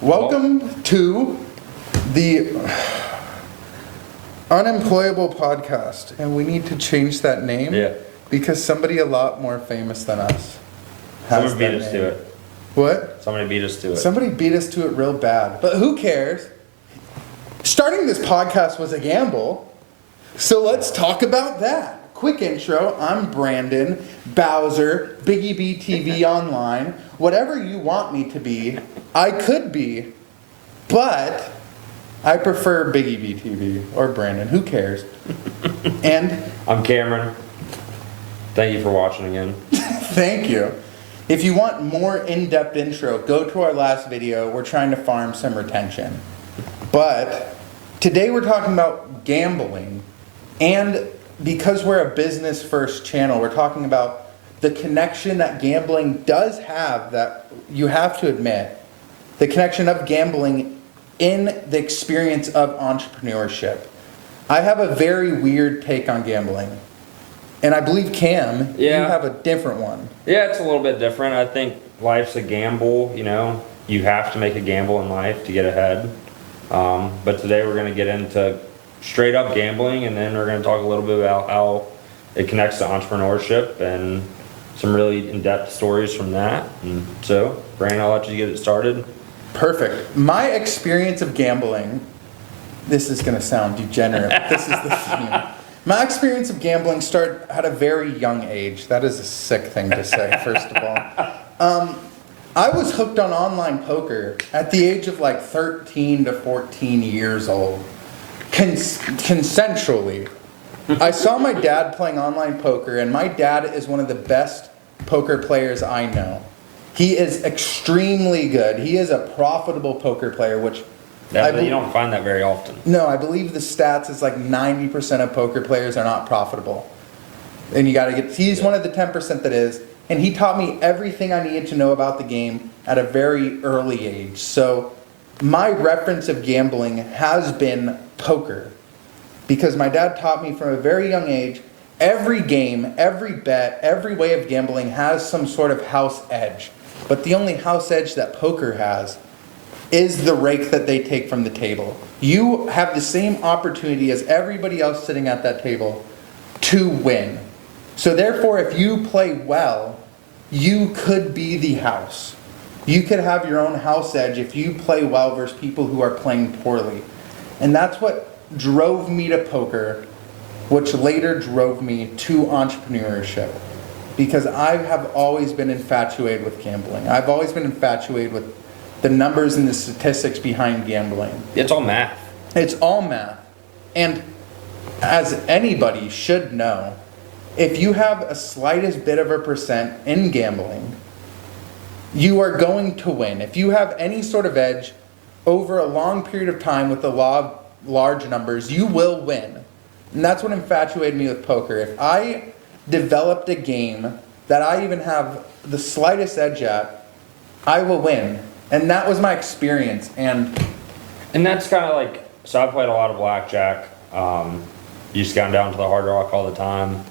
Welcome to the Unemployable Podcast, and we need to change that name because somebody a lot more famous than us has Somebody beat us to it. What? Somebody beat us to it. Somebody beat us to it real bad, but who cares? Starting this podcast was a gamble, so let's talk about that. Quick intro, I'm Brandon, Bowser, Biggie B TV Online, whatever you want me to be, I could be, but I prefer Biggie B TV or Brandon, who cares? And I'm Cameron. Thank you for watching again. Thank you. If you want more in-depth intro, go to our last video. We're trying to farm some retention. But today we're talking about gambling, and because we're a business first channel, we're talking about the connection that gambling does have, that you have to admit, the connection of gambling in the experience of entrepreneurship. I have a very weird take on gambling, and I believe Cam, you have a different one. Yeah, it's a little bit different. I think life's a gamble, you know. You have to make a gamble in life to get ahead. But today we're going to get into straight up gambling, and then we're going to talk a little bit about how it connects to entrepreneurship and some really in-depth stories from that. And so, Brandon, I'll let you get it started. Perfect. My experience of gambling, this is going to sound degenerate, but this is the theme. My experience of gambling started at a very young age. That is a sick thing to say, first of all. I was hooked on online poker at the age of like 13 to 14 years old. Consensually. I saw my dad playing online poker, and my dad is one of the best poker players I know. He is extremely good. He is a profitable poker player, which you don't find that very often. No, I believe the stats is like 90% of poker players are not profitable. And you gotta he's one of the 10% that is. And he taught me everything I needed to know about the game at a very early age. So my reference of gambling has been poker, because my dad taught me from a very young age, every game, every bet, every way of gambling has some sort of house edge. But the only house edge that poker has is the rake that they take from the table. You have the same opportunity as everybody else sitting at that table to win. So therefore, if you play well, you could be the house. You could have your own house edge if you play well versus people who are playing poorly. And that's what drove me to poker, which later drove me to entrepreneurship. Because I have always been infatuated with gambling. I've always been infatuated with the numbers and the statistics behind gambling. It's all math. It's all math. And as anybody should know, if you have a slightest bit of a percent in gambling, you are going to win. If you have any sort of edge over a long period of time with the law of large numbers, you will win. And that's what infatuated me with poker. If I developed a game that I even have the slightest edge at, I will win. And that was my experience. And that's kind of like, so I played a lot of blackjack. Used to go down to the Hard Rock all the time.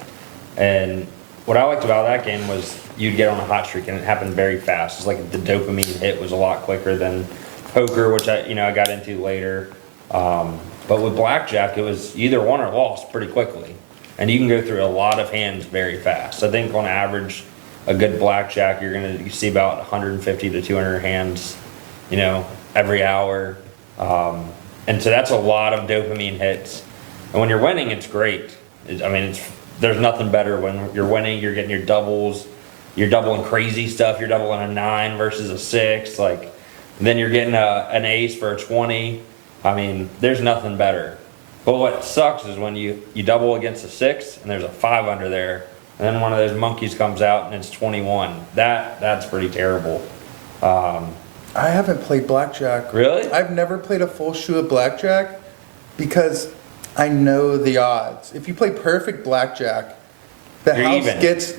And what I liked about that game was you'd get on a hot streak, and it happened very fast. It's like the dopamine hit was a lot quicker than poker, which I got into later. But with blackjack, it was either won or lost pretty quickly. And you can go through a lot of hands very fast. I think on average, a good blackjack, you're going to see about 150 to 200 hands, every hour. And so that's a lot of dopamine hits. And when you're winning, it's great. There's nothing better when you're winning. You're getting your doubles. You're doubling crazy stuff. You're doubling a 9 versus a 6. Then you're getting an ace for a 20. There's nothing better. But what sucks is when you double against a 6 and there's a 5 under there, and then one of those monkeys comes out and it's 21. That's pretty terrible. I haven't played blackjack. Really? I've never played a full shoe of blackjack because I know the odds. If you play perfect blackjack, the You're house even. gets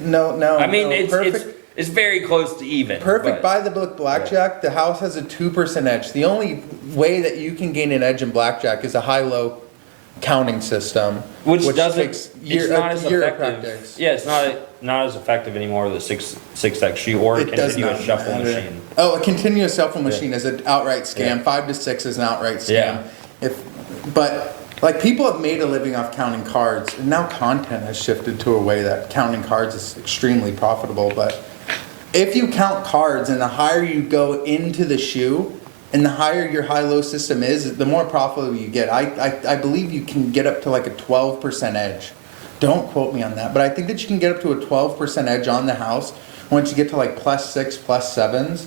It's very close to even. Perfect by the book blackjack, the house has a 2% edge. The only way that you can gain an edge in blackjack is a high-low counting system, which doesn't takes it's not as year of effective. practice. Yeah, it's not not as effective anymore with a six deck shoe or a It does continuous not shuffle matter. machine. Oh, a continuous shuffle machine is an outright scam. Yeah. 5 to 6 is an outright scam. Yeah. But like people have made a living off counting cards, and now content has shifted to a way that counting cards is extremely profitable. But if you count cards, and the higher you go into the shoe, and the higher your high-low system is, the more profitable you get. I believe you can get up to like a 12% edge. Don't quote me on that, but I think that you can get up to a 12% edge on the house once you get to like +6, +7s.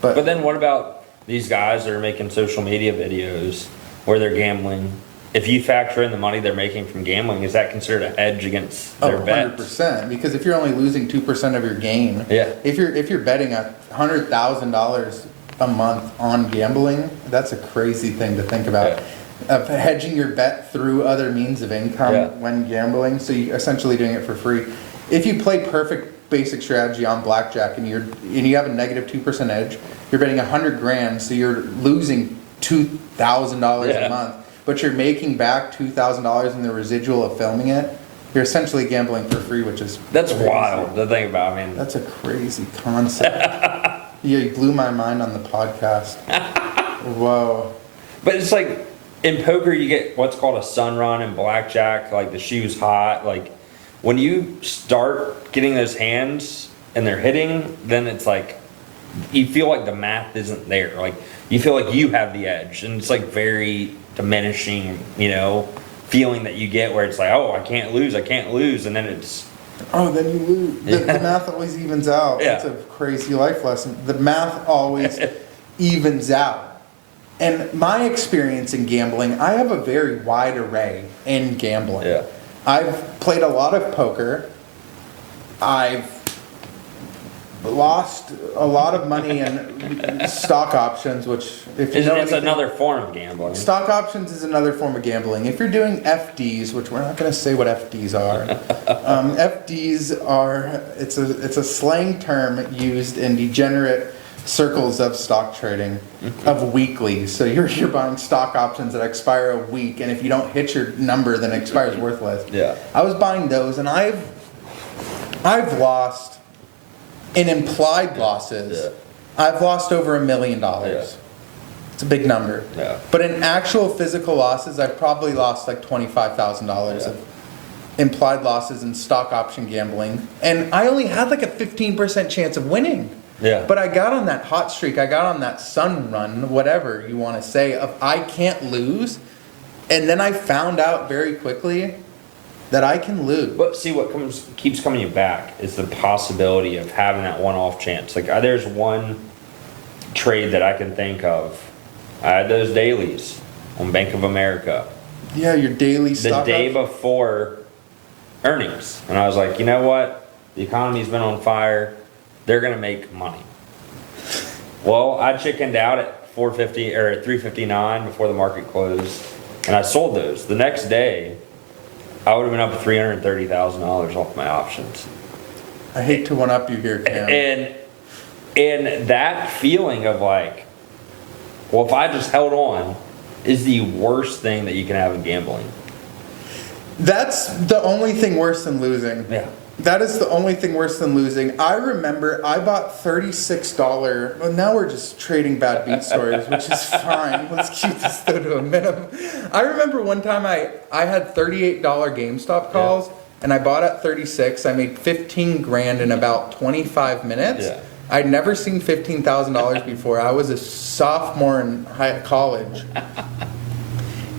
But then what about these guys that are making social media videos where they're gambling? If you factor in the money they're making from gambling, is that considered a hedge against their bets? 100%. Because if you're only losing 2% of your gain, Yeah. if you're betting $100,000 a month on gambling, that's a crazy thing to think about. Yeah. Of hedging your bet through other means of income Yeah. when gambling, so you're essentially doing it for free. If you play perfect basic strategy on blackjack and you have a -2% edge, you're betting 100 grand, so you're losing $2,000 Yeah. a month, but you're making back $2,000 in the residual of filming it. You're essentially gambling for free, which is That's crazy. wild to think about. I mean, That's a crazy concept. Yeah, you blew my mind on the podcast. Whoa. but it's like in poker, you get what's called a sun run, and blackjack, like the shoe's hot. Like when you start getting those hands and they're hitting, then it's like you feel like the math isn't there. Like you feel like you have the edge, and it's like very diminishing, feeling that you get where it's like, oh, I can't lose, and then it's Oh, then you lose. The math always evens out. Yeah. That's a crazy life lesson. The math always evens out. And my experience in gambling, I have a very wide array in gambling. Yeah. I've played a lot of poker. I've lost a lot of money in stock options, which if you know it's anything- another form of gambling. Stock options is another form of gambling. If you're doing FDs, which we're not going to say what FDs are, FDs are it's a slang term used in degenerate circles of stock trading, of weeklies. So you're buying stock options that expire a week, and if you don't hit your number, then it expires worthless. Yeah. I was buying those, and I've lost in implied losses. Yeah. I've lost over $1 million. Yeah. It's a big number. Yeah. But in actual physical losses, I've probably lost like $25,000 of implied losses in stock option gambling. And I only had like a 15% chance of winning. Yeah. But I got on that hot streak. I got on that sun run, whatever you want to say, of I can't lose. And then I found out very quickly that I can lose. But see, what keeps coming you back is the possibility of having that one-off chance. Like there's one trade that I can think of. I had those dailies on Bank of America Yeah, your daily the stock day option. before earnings, and I was like, you know what? The economy's been on fire. They're gonna make money. Well, I chickened out at 450 or at 359 before the market closed, and I sold those. The next day, I would have been up $330,000 off my options. I hate to one up you here, Cam. And that feeling of like, well, if I just held on, is the worst thing that you can have in gambling. That's the only thing worse than losing. Yeah. That is the only thing worse than losing. I remember I bought $36. Well, now we're just trading bad beat stories, which is fine. Let's keep this though to a minimum. I remember one time I had $38 GameStop calls, and I bought at 36. I made 15 grand in about 25 minutes. Yeah. I'd never seen $15,000 before. I was a sophomore in college.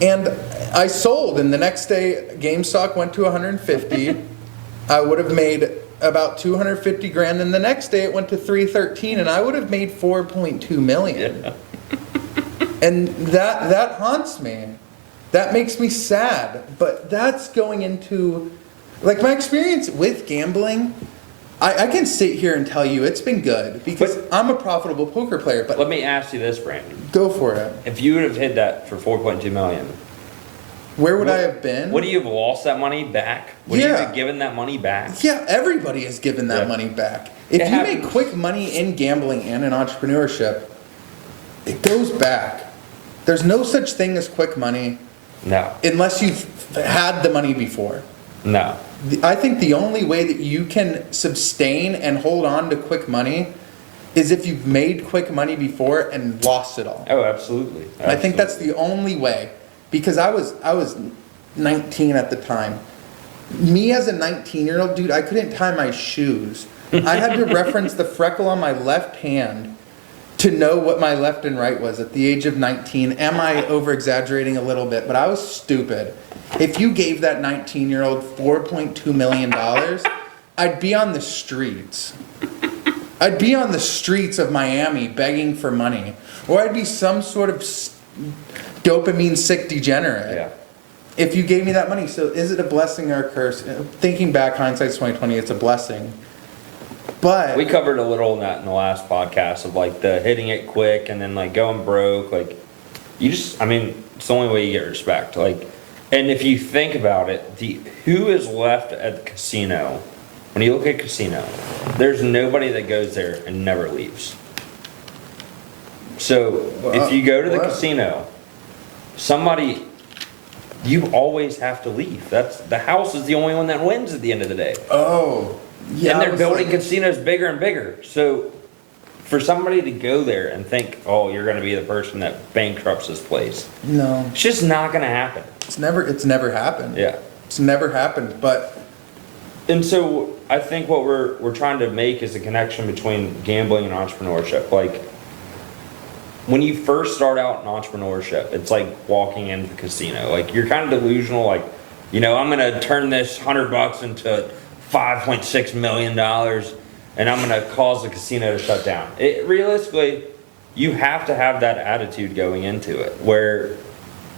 And I sold, and the next day GameStop went to 150. I would have made about 250 grand, and the next day it went to 313, and I would have made 4.2 million. Yeah. And that haunts me. That makes me sad. But that's going into, like, my experience with gambling. I can sit here and tell you it's been good because I'm a profitable poker player. But Let me ask you this, Brandon. go for it. If you would have hit that for 4.2 million, Where would I have been? would you have lost that money back? Would you Yeah. have given that money back? Yeah, everybody has given that Yeah. money back. If It you happens. make quick money in gambling and in entrepreneurship, it goes back. There's no such thing as quick money No. unless you've had the money before. No. I think the only way that you can sustain and hold on to quick money is if you've made quick money before and lost it all. Oh, absolutely. I think that's the only way, because I was 19 at the time. Me as a 19-year-old dude, I couldn't tie my shoes. I had to reference the freckle on my left hand to know what my left and right was at the age of 19. Am I over-exaggerating a little bit? But I was stupid. If you gave that 19-year-old $4.2 million, I'd be on the streets. I'd be on the streets of Miami begging for money. Or I'd be some sort of dopamine sick degenerate. Yeah. If you gave me that money. So is it a blessing or a curse? Thinking back, hindsight's 20/20, it's a blessing. But we covered a little in that in the last podcast of like the hitting it quick and then like going broke. Like you just, I mean, it's the only way you get respect. Like, and if you think about it, who is left at the casino? When you look at casino, there's nobody that goes there and never leaves. So if you go to the casino, somebody, you always have to leave. The house is the only one that wins at the end of the day. Oh, yeah. And they're building casinos bigger and bigger. So for somebody to go there and think, oh, you're going to be the person that bankrupts this place. No. It's just not going to happen. It's never happened. Yeah. It's never happened, but. And so I think what we're trying to make is a connection between gambling and entrepreneurship. Like when you first start out in entrepreneurship, it's like walking into the casino. Like you're kind of delusional. Like, you know, I'm going to turn this $100 into $5.6 million and I'm going to cause the casino to shut down. Realistically, you have to have that attitude going into it where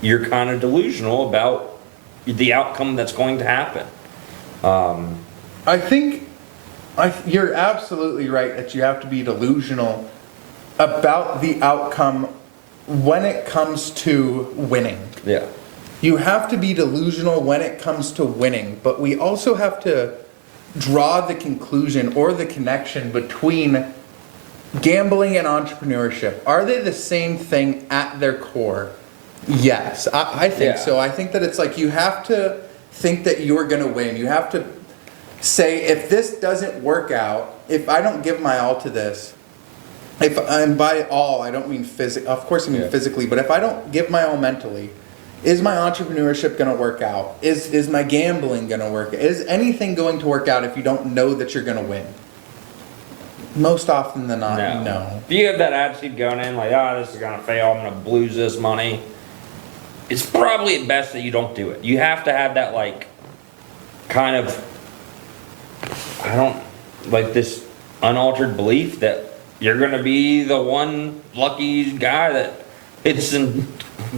you're kind of delusional about the outcome that's going to happen. I think you're absolutely right that you have to be delusional about the outcome when it comes to winning. Yeah. You have to be delusional when it comes to winning, but we also have to draw the conclusion or the connection between gambling and entrepreneurship. Are they the same thing at their core? Yes, I think so. I think that it's like you have to think that you're going to win. You have to say, if this doesn't work out, if I don't give my all to this, and by all, I don't mean physically, of course I mean physically, but if I don't give my all mentally, is my entrepreneurship going to work out? Is my gambling going to work? Is anything going to work out if you don't know that you're going to win? Most often than not, no. If you have that attitude going in, like, this is going to fail, I'm going to lose this money, it's probably best that you don't do it. You have to have that, like, kind of, this unaltered belief that you're going to be the one lucky guy that hits and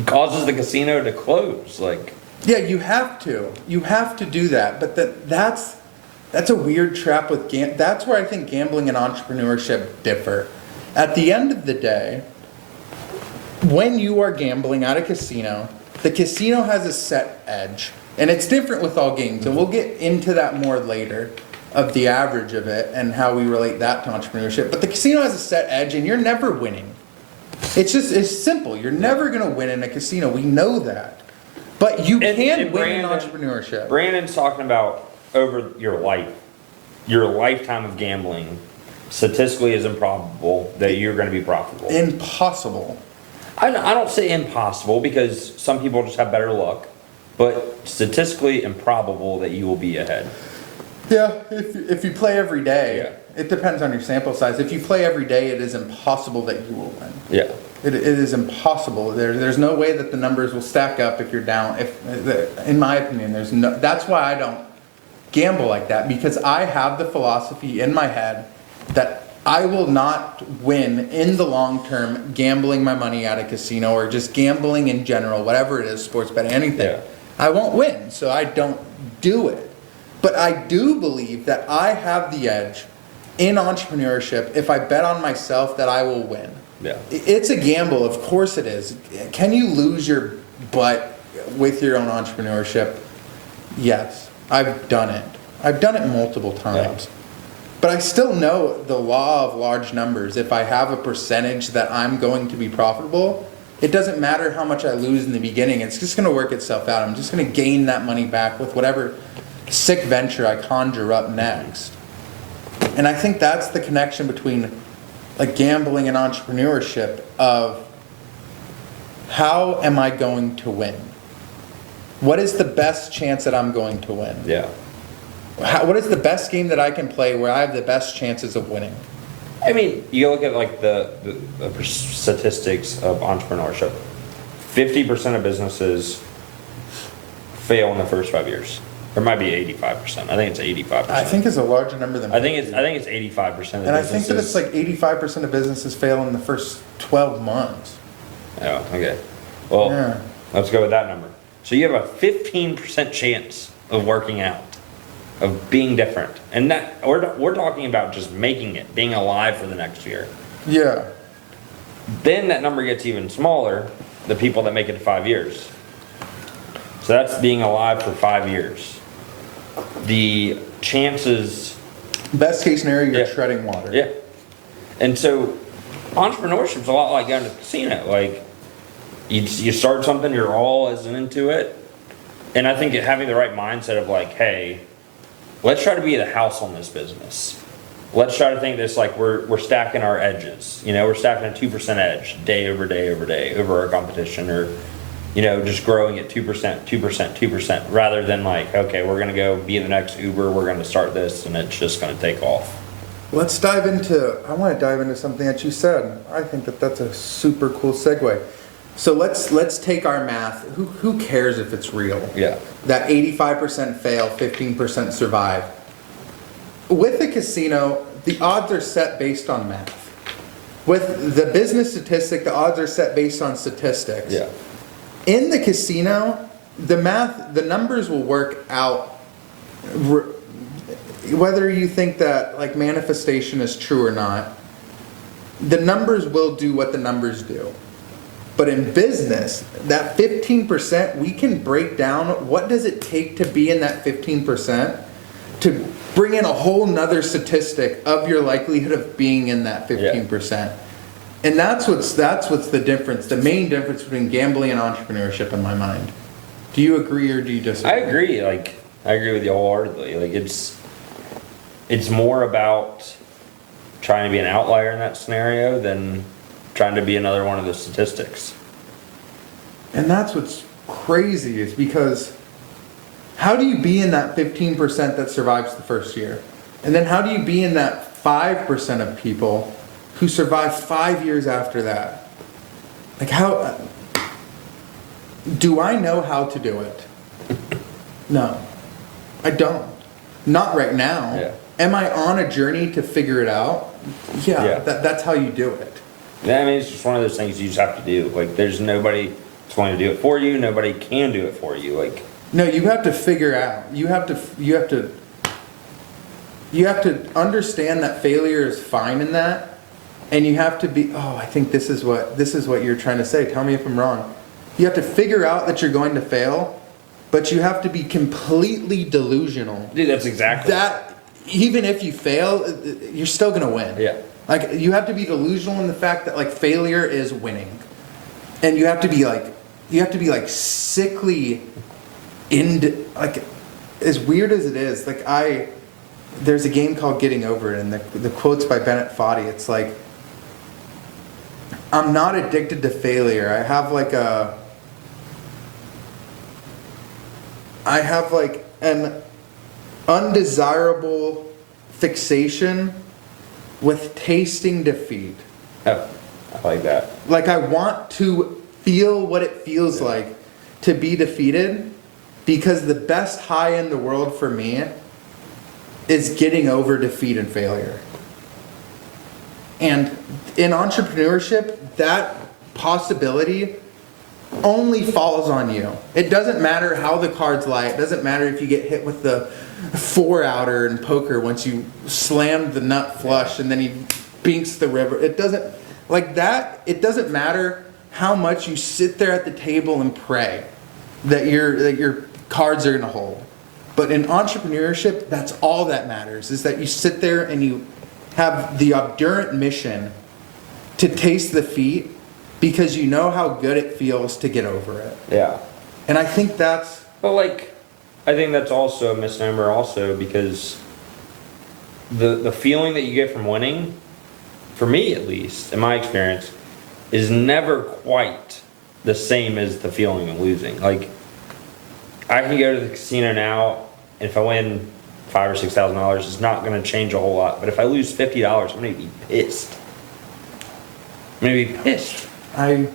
causes the casino to close. Like, yeah, you have to. You have to do that. But that's a weird trap with that's where I think gambling and entrepreneurship differ. At the end of the day, when you are gambling at a casino, the casino has a set edge. And it's different with all games. And we'll get into that more later, of the average of it and how we relate that to entrepreneurship. But the casino has a set edge and you're never winning. It's simple. You're never going to win in a casino. We know that. But you can win in entrepreneurship. Brandon's talking about over your lifetime of gambling, statistically is improbable that you're going to be profitable. Impossible. I don't say impossible because some people just have better luck, but statistically improbable that you will be ahead. Yeah, if you play every day, it depends on your sample size. If you play every day, it is impossible that you will win. Yeah. It is impossible. There's no way that the numbers will stack up if you're down. In my opinion, that's why I don't gamble like that, because I have the philosophy in my head that I will not win in the long term gambling my money at a casino or just gambling in general, whatever it is, sports betting, anything. Yeah. I won't win, so I don't do it. But I do believe that I have the edge in entrepreneurship if I bet on myself that I will win. Yeah. It's a gamble, of course it is. Can you lose your butt with your own entrepreneurship? Yes, I've done it. I've done it multiple times. Yeah. But I still know the law of large numbers. If I have a percentage that I'm going to be profitable, it doesn't matter how much I lose in the beginning. It's just going to work itself out. I'm just going to gain that money back with whatever sick venture I conjure up next. And I think that's the connection between like gambling and entrepreneurship of how am I going to win? What is the best chance that I'm going to win? Yeah. What is the best game that I can play where I have the best chances of winning? I mean, you look at like the statistics of entrepreneurship. 50% of businesses fail in the first 5 years. Or it might be 85%. I think it's 85%. I think it's a larger number than I think it's 85% of businesses. And I think that it's like 85% of businesses fail in the first 12 months. Oh, okay. Well, Yeah. let's go with that number. So you have a 15% chance of working out, of being different. And that we're talking about just making it, being alive for the next year. Yeah. Then that number gets even smaller, the people that make it to 5 years. So that's being alive for 5 years. The chances... Best case scenario, you're Yeah. treading water. Yeah. And so entrepreneurship's a lot like going to the casino. Like, you start something, you're all as into it. And I think having the right mindset of like, hey, let's try to be the house on this business. Let's try to think this like we're stacking our edges. You know, we're stacking a 2% edge day over day over day over our competition, or, you know, just growing at 2%, 2%, 2%, rather than like, okay, we're going to go be the next Uber, we're going to start this, and it's just going to take off. I want to dive into something that you said. I think that that's a super cool segue. So let's take our math. Who cares if it's real? Yeah. That 85% fail, 15% survive. With the casino, the odds are set based on math. With the business statistic, the odds are set based on statistics. Yeah. In the casino, the numbers will work out. Whether you think that like manifestation is true or not, the numbers will do what the numbers do. But in business, that 15%, we can break down what does it take to be in that 15% to bring in a whole nother statistic of your likelihood of being in that 15%. And that's what's the difference, the main difference between gambling and entrepreneurship in my mind. Do you agree or do you disagree? I agree. Like, I agree with you wholeheartedly. Like, it's more about trying to be an outlier in that scenario than trying to be another one of the statistics. And that's what's crazy is because how do you be in that 15% that survives the first year? And then how do you be in that 5% of people who survive 5 years after that? Like how, do I know how to do it? No, I don't. Not right now. Yeah. Am I on a journey to figure it out? Yeah. That's how you do it. Yeah, I mean, it's just one of those things you just have to do. Like, there's nobody that's going to do it for you. Nobody can do it for you. Like, no, you have to figure out. You have to understand that failure is fine in that, and you have to be. Oh, I think this is what you're trying to say. Tell me if I'm wrong. You have to figure out that you're going to fail, but you have to be completely delusional. dude, that's exactly That even if you fail, you're still gonna win. Yeah. Like you have to be delusional in the fact that like failure is winning, and you have to be like sickly, like as weird as it is. Like there's a game called Getting Over It, and the quotes by Bennett Foddy. It's like, I'm not addicted to failure. I have like an undesirable fixation with tasting defeat. Oh, I like that. Like I want to feel what it feels like to be defeated, because the best high in the world for me is getting over defeat and failure. And in entrepreneurship, that possibility only falls on you. It doesn't matter how the cards lie. It doesn't matter if you get hit with the 4-outer in poker once you slam the nut flush and then he binks the river. It doesn't like that. It doesn't matter how much you sit there at the table and pray that your cards are going to hold. But in entrepreneurship, that's all that matters, is that you sit there and you have the obdurate mission to taste the defeat because you know how good it feels to get over it. Yeah. And I think that's... But like, I think that's also a misnomer also because the feeling that you get from winning, for me at least, in my experience, is never quite the same as the feeling of losing. Like, I can go to the casino now, and if I win $5,000 or $6,000, it's not going to change a whole lot. But if I lose $50, I'm going to be pissed. I'm going to be pissed. And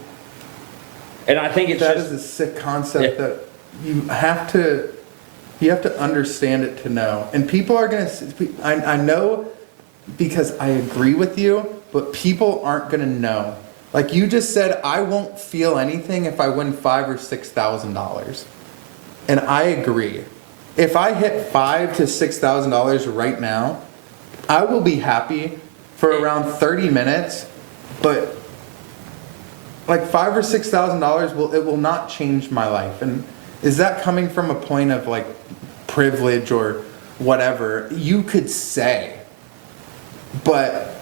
I think it's that just, is a sick concept that you have to understand it to know. And people are gonna. I know because I agree with you, but people aren't gonna know. Like you just said, I won't feel anything if I win $5,000 or $6,000, and I agree. If I hit $5,000 to $6,000 right now, I will be happy for around 30 minutes, but like $5,000 or $6,000 will not change my life. And is that coming from a point of like privilege or whatever? You could say, but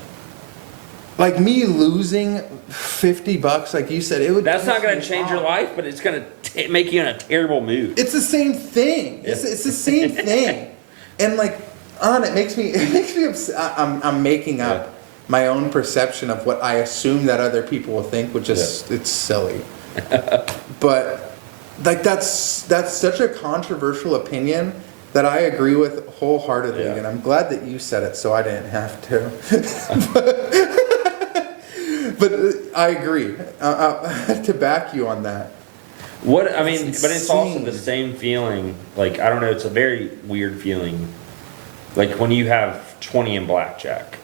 like me losing $50, like you said, it would. that's not going to change your life, but it's going to make you in a terrible mood. It's the same thing. It's the same thing. And like, it makes me upset. I'm making up my own perception of what I assume that other people will think, which is it's silly. But like that's such a controversial opinion that I agree with wholeheartedly, and I'm glad that you said it so I didn't have to. but I agree to back you on that. But it's also insane. the same feeling. Like, I don't know, it's a very weird feeling. Like when you have 20 in blackjack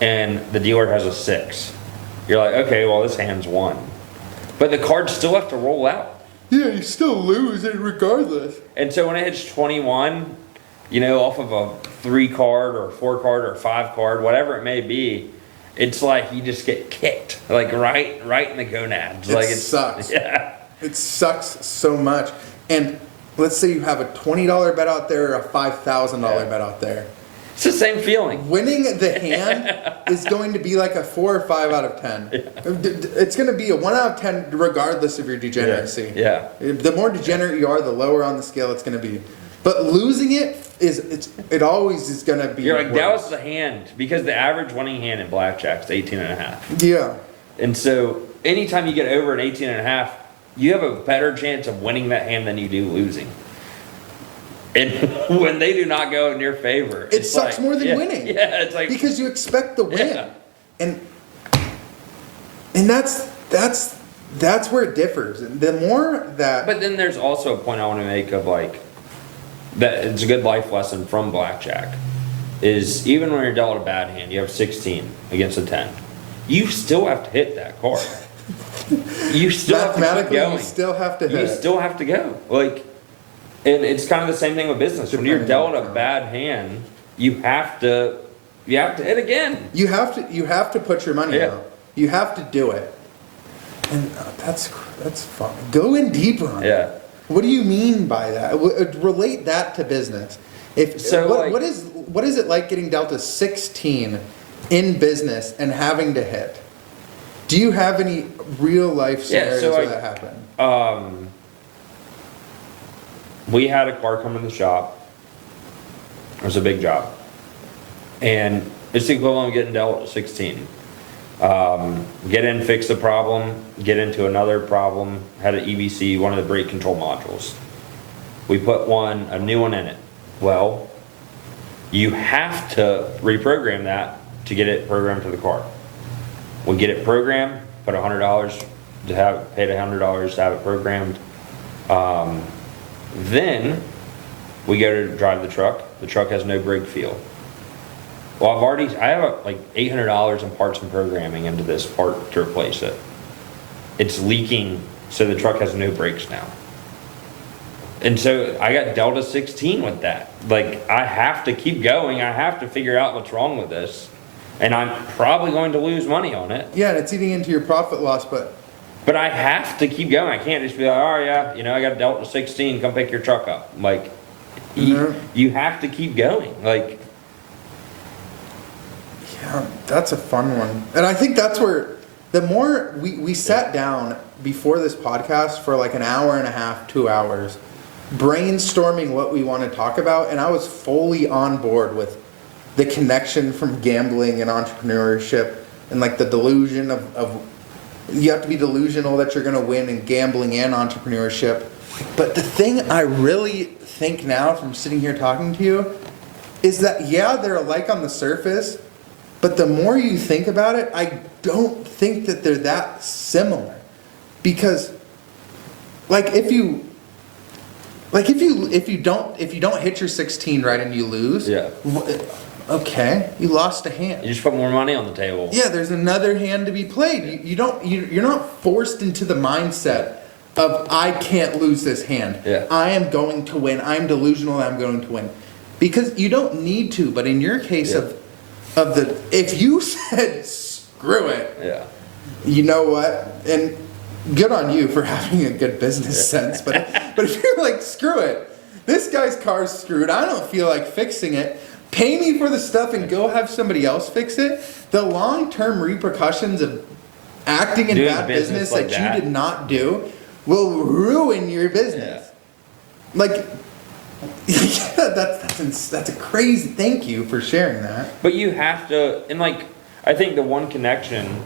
and the dealer has a 6. You're like, okay, well, this hand's won. But the cards still have to roll out. Yeah, you still lose it regardless. And so when it hits 21, off of a 3 card or a 4 card or a 5 card, whatever it may be, it's like you just get kicked, like right in the gonads. It sucks. Yeah. It sucks so much. And let's say you have a $20 bet out there or a $5,000 bet out there. It's the same feeling. Winning the hand is going to be like a 4 or 5 out of 10. It's going to be a 1 out of 10 regardless of your degeneracy. Yeah. The more degenerate you are, the lower on the scale it's going to be. But losing it always is going to be. You're like, worse. that was the hand, because the average winning hand in blackjack is 18.5. Yeah. And so anytime you get over an 18.5, you have a better chance of winning that hand than you do losing. And when they do not go in your favor, it sucks more than winning. Yeah, it's like, because you expect the win. Yeah. And that's where it differs. The more that. But then there's also a point I want to make of like that it's a good life lesson from blackjack is even when you're dealt a bad hand, you have 16 against a 10, you still have to hit that card. You still have to keep going. You still have to hit. You still have to go. Like, and it's kind of the same thing with business. When you're dealt a bad hand, you have to hit again. You have to put your money out. You have to do it. And that's fun. Go in deeper on it. What do you mean by that? Relate that to business. What is it like getting dealt a 16 in business and having to hit? Do you have any real life scenarios where that happened? We had a car come in the shop. It was a big job. And it's the equivalent of getting dealt at 16. Get in, fix the problem, get into another problem, had an EBC, one of the brake control modules. We put a new one in it. Well, you have to reprogram that to get it programmed to the car. We get it programmed, put $100 paid $100 to have it programmed. Then we go to drive the truck. The truck has no brake feel. Well, I have like $800 in parts and programming into this part to replace it. It's leaking, so the truck has no brakes now. And so I got dealt a 16 with that. Like, I have to keep going. I have to figure out what's wrong with this. And I'm probably going to lose money on it. Yeah, and it's eating into your profit loss, but I have to keep going. I can't just be like, oh yeah, I got dealt a 16, come pick your truck up. Like, you have to keep going. Like, yeah, that's a fun one. And I think that's where the more we sat down before this podcast for like an hour and a half, 2 hours, brainstorming what we want to talk about, and I was fully on board with the connection from gambling and entrepreneurship, and like the delusion of you have to be delusional that you're going to win in gambling and entrepreneurship. But the thing I really think now from sitting here talking to you is that, yeah, they're alike on the surface, but the more you think about it, I don't think that they're that similar. Because if you don't hit your 16 right and you lose, Yeah. Okay, you lost a hand. You just put more money on the table. Yeah, there's another hand to be played. You're not forced into the mindset of I can't lose this hand. Yeah. I am going to win. I'm delusional. I'm going to win, because you don't need to. But in your case if you said screw it, Yeah. you know what? And good on you for having a good business sense. But if you're like, screw it, this guy's car's screwed. I don't feel like fixing it. Pay me for the stuff and go have somebody else fix it. The long-term repercussions of acting in Doing bad business like that you did not do will ruin your business. Yeah. Like, that's a crazy. Thank you for sharing that. But you have to, and like, I think the one connection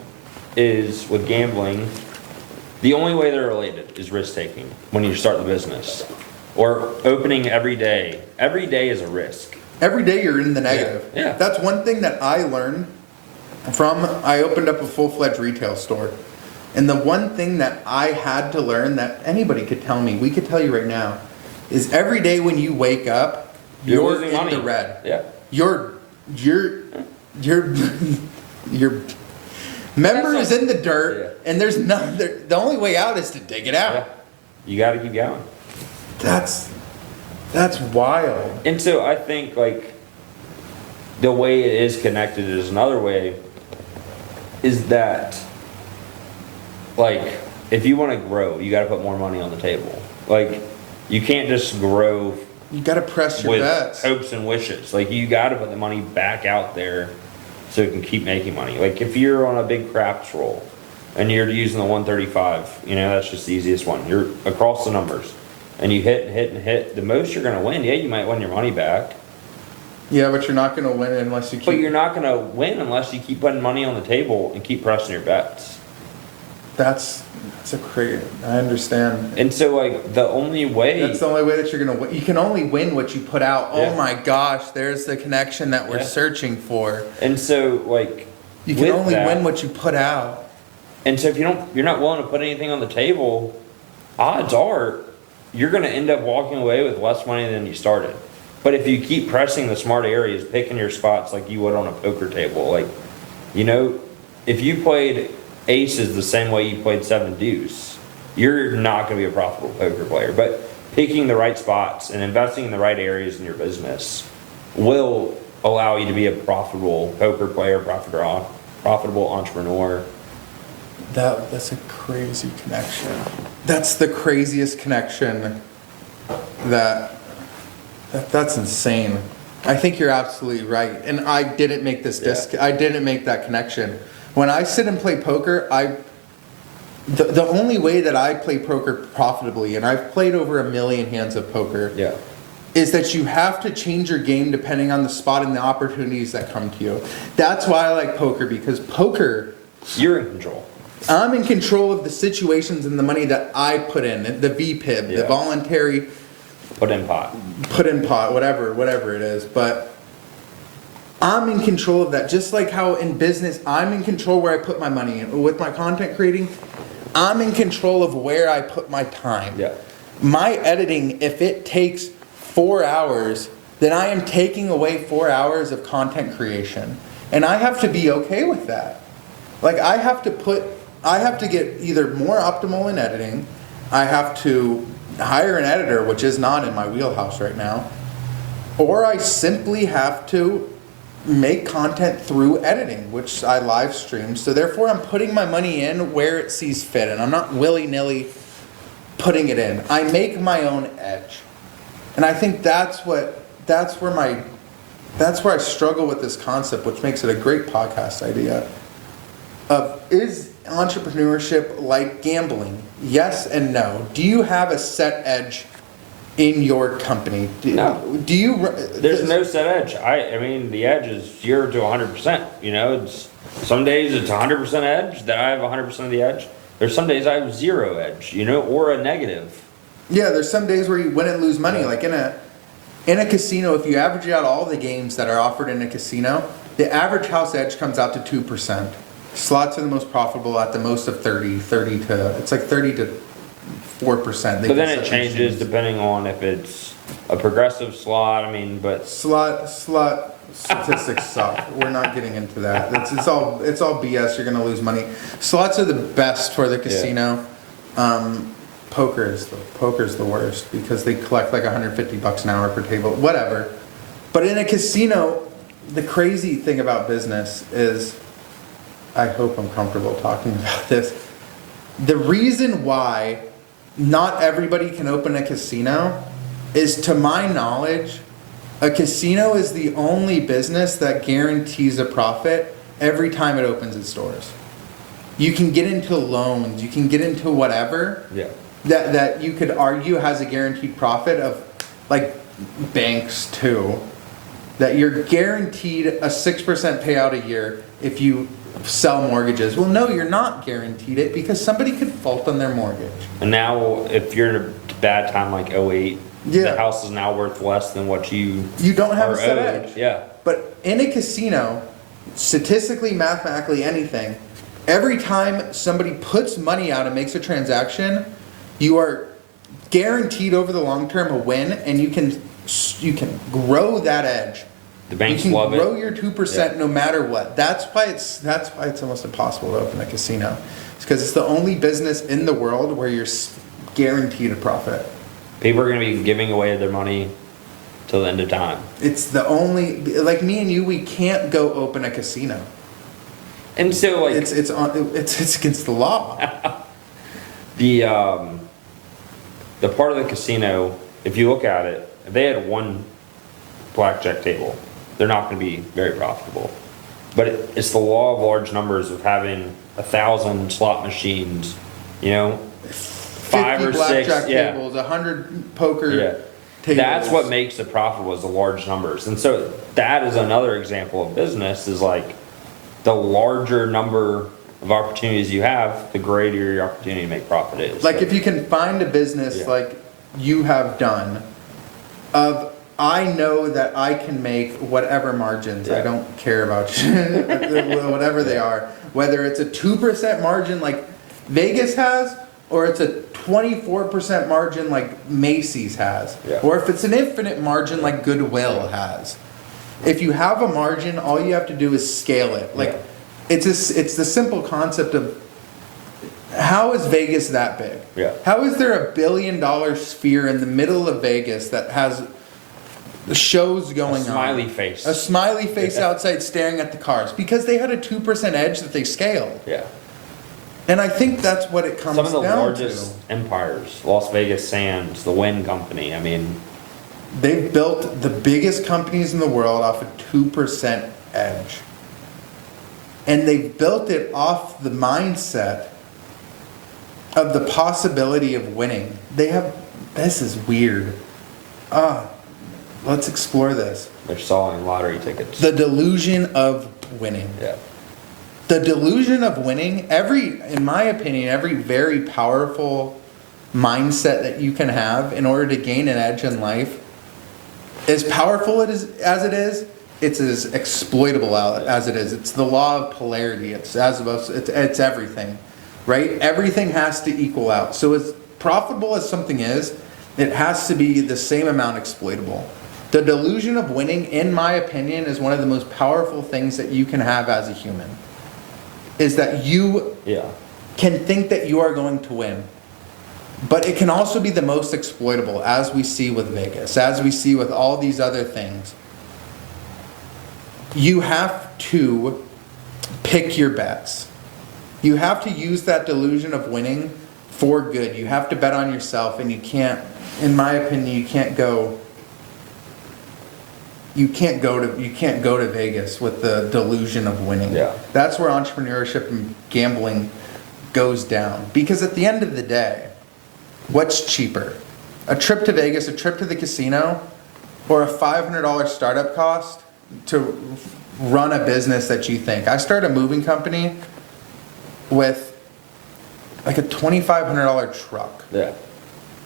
is with gambling. The only way they're related is risk taking when you start the business, or opening every day. Every day is a risk. Every day you're in the negative. Yeah. That's one thing that I learned I opened up a full-fledged retail store. And the one thing that I had to learn that anybody could tell me, we could tell you right now, is every day when you wake up, you're losing in money. the red. Yeah. Your member is in the dirt, and there's the only way out is to dig it out. Yeah. You got to keep going. That's wild. And so I think like the way it is connected is another way, is that like if you want to grow, you got to put more money on the table. Like you can't just grow You got to press your with bets. hopes and wishes. Like you got to put the money back out there so you can keep making money. Like if you're on a big craps roll and you're using the 135, that's just the easiest one. You're across the numbers and you hit and hit and hit. The most you're going to win, yeah, you might win your money back. Yeah, but you're not going to win unless you keep. But you're not going to win unless you keep putting money on the table and keep pressing your bets. That's a crazy. I understand. And so, like, the only way. That's the only way that you're going to win. You can only win what you put out. Yeah. Oh my gosh, there's the connection that we're searching for. And so, like. You can only win what you put out. And so, if you're not willing to put anything on the table, odds are you're going to end up walking away with less money than you started. But if you keep pressing the smart areas, picking your spots like you would on a poker table, like, if you played aces the same way you played seven deuce, you're not going to be a profitable poker player. But picking the right spots and investing in the right areas in your business will allow you to be a profitable poker player, profitable entrepreneur. That's a crazy connection. That's the craziest connection. That's insane. I think you're absolutely right. And I didn't make I didn't make that connection. When I sit and play poker, the only way that I play poker profitably, and I've played over 1 million hands of poker, is that you have to change your game depending on the spot and the opportunities that come to you. That's why I like poker, because poker, you're in control. I'm in control of the situations and the money that I put in, the VPIB, the voluntary put in pot, whatever it is. But I'm in control of that. Just like how in business, I'm in control where I put my money in. With my content creating, I'm in control of where I put my time. Yeah. My editing, if it takes 4 hours, then I am taking away 4 hours of content creation. And I have to be okay with that. Like I have to get either more optimal in editing, I have to hire an editor, which is not in my wheelhouse right now, or I simply have to make content through editing, which I live stream. So therefore I'm putting my money in where it sees fit, and I'm not willy-nilly putting it in. I make my own edge. And I think that's where I struggle with this concept, which makes it a great podcast idea. Is entrepreneurship like gambling? Yes and no. Do you have a set edge in your company? No. Do you? There's no set edge. I mean, the edge is 0 to 100%. You know, it's some days it's 100% edge that I have 100% of the edge. There's some days I have 0 edge, you know, or a negative. Yeah, there's some days where you win and lose money. Like in a casino, if you average out all the games that are offered in a casino, the average house edge comes out to 2%. Slots are the most profitable at the most of 30 to, it's like 30 to 4%. But then it changes depending on if it's a progressive slot. I mean, but slot statistics suck. We're not getting into that. It's all BS. You're gonna lose money. Slots are the best for the casino. Poker is the worst because they collect like $150 an hour per table. Whatever. But in a casino, the crazy thing about business is, I hope I'm comfortable talking about this. The reason why not everybody can open a casino is, to my knowledge, a casino is the only business that guarantees a profit every time it opens its doors. You can get into loans, you can get into whatever. Yeah. That you could argue has a guaranteed profit of, like banks too, that you're guaranteed a 6% payout a year if you sell mortgages. Well, no, you're not guaranteed it because somebody could fault on their mortgage. And now, if you're in a bad time like '08, Yeah. the house is now worth less than what you don't have are a set owed. edge. Yeah. But in a casino, statistically, mathematically, anything, every time somebody puts money out and makes a transaction, you are guaranteed over the long term a win, and you can grow that edge. The banks you can love grow it. your 2% no matter what. That's why it's almost impossible to open a casino. It's because it's the only business in the world where you're guaranteed a profit. People are going to be giving away their money till the end of time. It's the only, like me and you, we can't go open a casino. And so, like, It's against the law. the part of the casino, if you look at it, if they had one blackjack table, they're not going to be very profitable. But it's the law of large numbers of having 1,000 slot machines, you know, 5 or 6, blackjack tables, 100 poker tables. That's what makes it profitable, is the large numbers. And so that is another example of business, is like the larger number of opportunities you have, the greater your opportunity to make profit is. Like if you can find a business like you have done of, I know that I can make whatever margins. I don't care about whatever they are. Whether it's a 2% margin like Vegas has, or it's a 24% margin like Macy's has. Yeah. Or if it's an infinite margin like Goodwill has. If you have a margin, all you have to do is scale it. Like it's the simple concept of, how is Vegas that big? Yeah. How is there $1 billion sphere in the middle of Vegas that has shows going on? Smiley face. A smiley face outside staring at the cars. Because they had a 2% edge that they scaled. Yeah. And I think that's what it comes down to. Some of the largest empires, Las Vegas Sands, the Wynn Company, I mean. They've built the biggest companies in the world off a 2% edge. And they've built it off the mindset of the possibility of winning. This is weird. Let's explore this. They're selling lottery tickets. The delusion of winning. Yeah. The delusion of winning, in my opinion, every very powerful mindset that you can have in order to gain an edge in life, as powerful as it is, it's as exploitable as it is. It's the law of polarity. It's everything, right? Everything has to equal out. So as profitable as something is, it has to be the same amount exploitable. The delusion of winning, in my opinion, is one of the most powerful things that you can have as a human. Is that you can think that you are going to win. But it can also be the most exploitable, as we see with Vegas, as we see with all these other things. You have to pick your bets. You have to use that delusion of winning for good. You have to bet on yourself, and you can't, in my opinion, you can't go to Vegas with the delusion of winning. Yeah. That's where entrepreneurship and gambling goes down. Because at the end of the day, what's cheaper? a trip to Vegas, a trip to the casino, or a $500 startup cost to run a business that you think. I started a moving company with like a $2,500 truck. Yeah.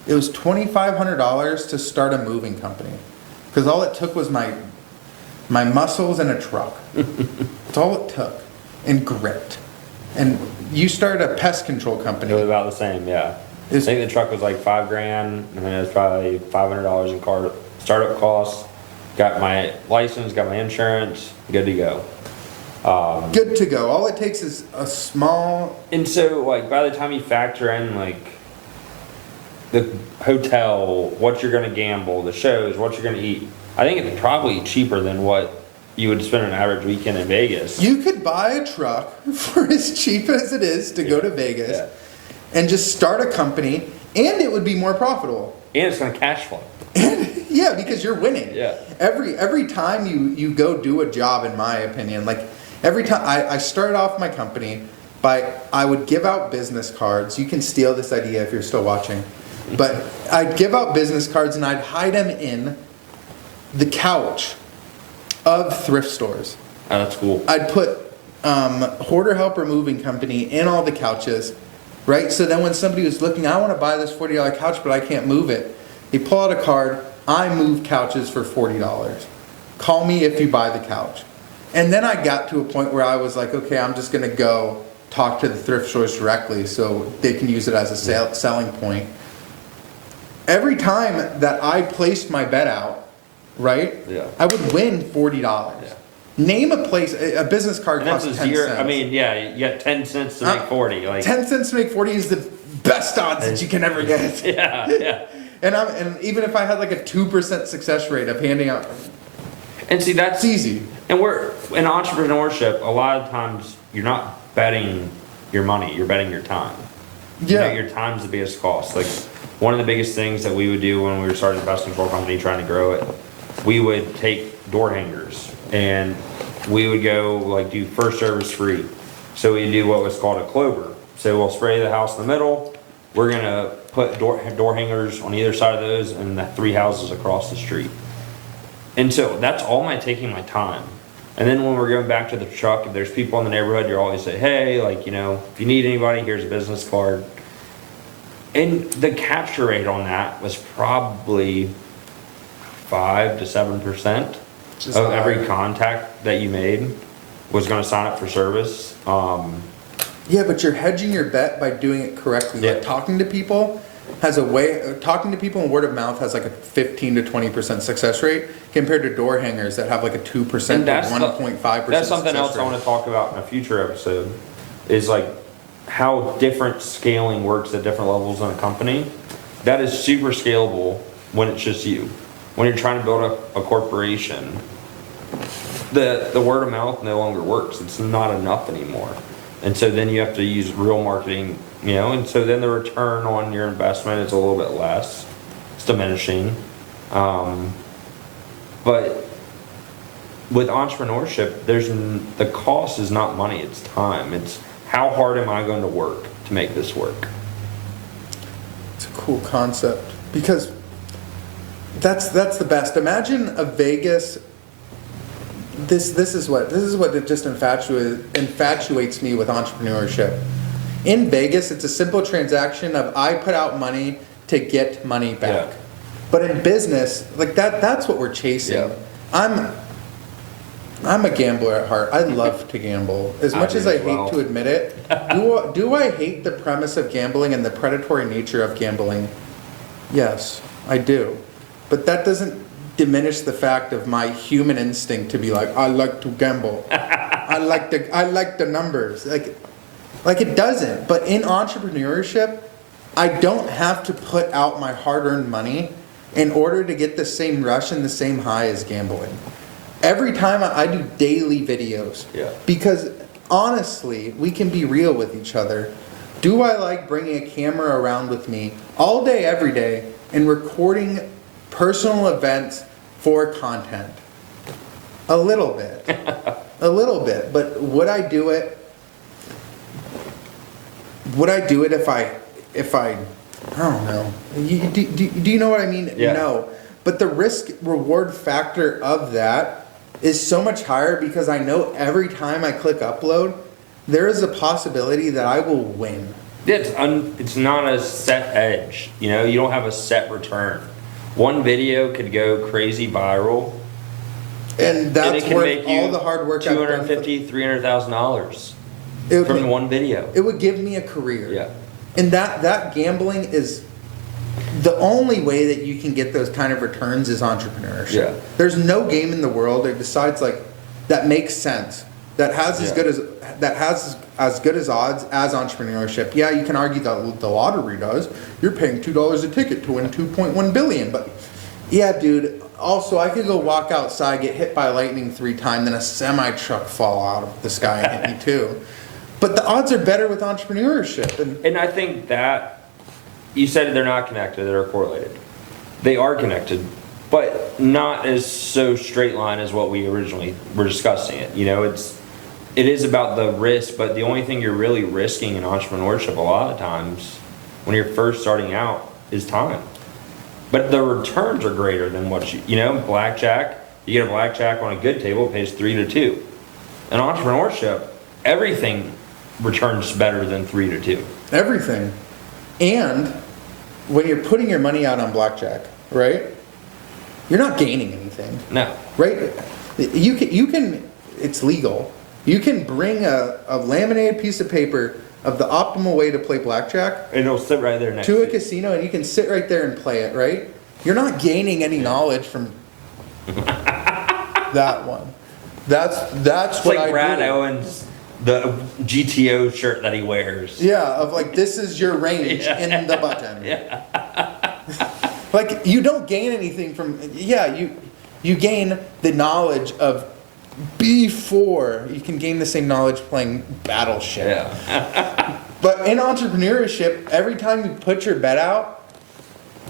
It was $2,500 to start a moving company because all it took was my muscles and a truck. That's all it took, and grit. And you started a pest control company. It was about the same, yeah. I think the truck was like $5,000, and then it was probably $500 in car startup costs. Got my license, got my insurance, good to go. Good to go. All it takes is a small. And so, like, by the time you factor in, like, the hotel, what you're gonna gamble, the shows, what you're gonna eat, I think it's probably cheaper than what you would spend an average weekend in Vegas. You could buy a truck for as cheap as it is to go to Vegas and just start a company, and it would be more profitable. And it's gonna cash flow. Yeah, because you're winning. Yeah. Every time you go do a job, in my opinion, like every time I started off my company I would give out business cards. You can steal this idea if you're still watching. But I'd give out business cards and I'd hide them in the couch of thrift stores. Oh, that's cool. I'd put Hoarder Helper Moving Company in all the couches, right? So then when somebody was looking, I want to buy this $40 couch, but I can't move it. They pull out a card, I move couches for $40. Call me if you buy the couch. And then I got to a point where I was like, okay, I'm just going to go talk to the thrift stores directly so they can use it as a selling point. Every time that I placed my bet out, right? Yeah. I would win $40. Yeah. Name a place, a business card And costs that's 10 a zero. cents. I mean, yeah, you got 10 cents to make 40. Like 10 cents to make 40 is the best odds that you can ever get. yeah. And even if I had like a 2% success rate of handing out, And see, that's it's easy. And we're in entrepreneurship. A lot of times, you're not betting your money; you're betting your time. Yeah. You know, your time's the biggest cost. Like one of the biggest things that we would do when we were starting the pest control company, trying to grow it, we would take door hangers and we would go like do first service free. So we do what was called a clover. So we'll spray the house in the middle. We're gonna put door hangers on either side of those and the 3 houses across the street. And so that's all taking my time. And then when we're going back to the truck, if there's people in the neighborhood, you're always say, hey, like, you know, if you need anybody, here's a business card. And the capture rate on that was probably 5 to 7% of every contact that you made was going to sign up for service. Yeah, but you're hedging your bet by doing it correctly. Yeah. Like talking to people has a way, talking to people and word of mouth has like a 15 to 20% success rate compared to door hangers that have like a 2% to 1.5%. That's something else I want to talk about in a future episode is like how different scaling works at different levels in a company. That is super scalable when it's just you. When you're trying to build a corporation, the word of mouth no longer works. It's not enough anymore. And so then you have to use real marketing, you know, and so then the return on your investment is a little bit less. It's diminishing. But with entrepreneurship, the cost is not money, it's time. It's how hard am I going to work to make this work? It's a cool concept because that's the best. Imagine a Vegas. This is what just infatuates me with entrepreneurship. In Vegas, it's a simple transaction of I put out money to get money back. Yeah. But in business, like that's what we're chasing. Yeah. I'm a gambler at heart. I love to gamble. As much as I hate to admit it, do I hate the premise of gambling and the predatory nature of gambling? Yes, I do. But that doesn't diminish the fact of my human instinct to be like, I like to gamble. I like the numbers. Like it doesn't. But in entrepreneurship, I don't have to put out my hard-earned money in order to get the same rush and the same high as gambling. Every time I do daily videos. Yeah. Because honestly, we can be real with each other. Do I like bringing a camera around with me all day, every day, and recording personal events for content? A little bit. A little bit. But would I do it? Would I do it if I don't know. Do you know what I mean? Yeah. No. But the risk reward factor of that is so much higher because I know every time I click upload, there is a possibility that I will win. Yeah, it's not a set edge. You know, you don't have a set return. One video could go crazy viral. And that's and it can worth make you all the hard work I've done. $250,000, $300,000 It from would, one video. it would give me a career. Yeah. And that gambling is the only way that you can get those kind of returns is entrepreneurship. Yeah. There's no game in the world besides like that makes sense. That has as good as odds as entrepreneurship. Yeah, you can argue that the lottery does. You're paying $2 a ticket to win 2.1 billion, but yeah, dude. Also, I could go walk outside, get hit by lightning 3 times, then a semi truck fall out of the sky and hit me too. But the odds are better with entrepreneurship, And I think that you said they're not connected, they're correlated. They are connected, but not as so straight line as what we originally were discussing it. You know, it is about the risk, but the only thing you're really risking in entrepreneurship a lot of times when you're first starting out is time. But the returns are greater than what you know, blackjack, you get a blackjack on a good table, it pays 3 to 2. In entrepreneurship, everything returns better than 3 to 2. everything. And when you're putting your money out on blackjack, right? You're not gaining anything, No. right? You can it's legal. You can bring a laminated piece of paper of the optimal way to play blackjack And it'll sit right there next to a you. casino and you can sit right there and play it, right? You're not gaining any knowledge from that one. That's It's what like I Brad do. Owens, the GTO shirt that he wears. Yeah, of like this is your range Yeah. in the button. Yeah. Like you don't gain anything from you gain the knowledge of before you can gain the same knowledge playing Battleship. Yeah. But in entrepreneurship, every time you put your bet out,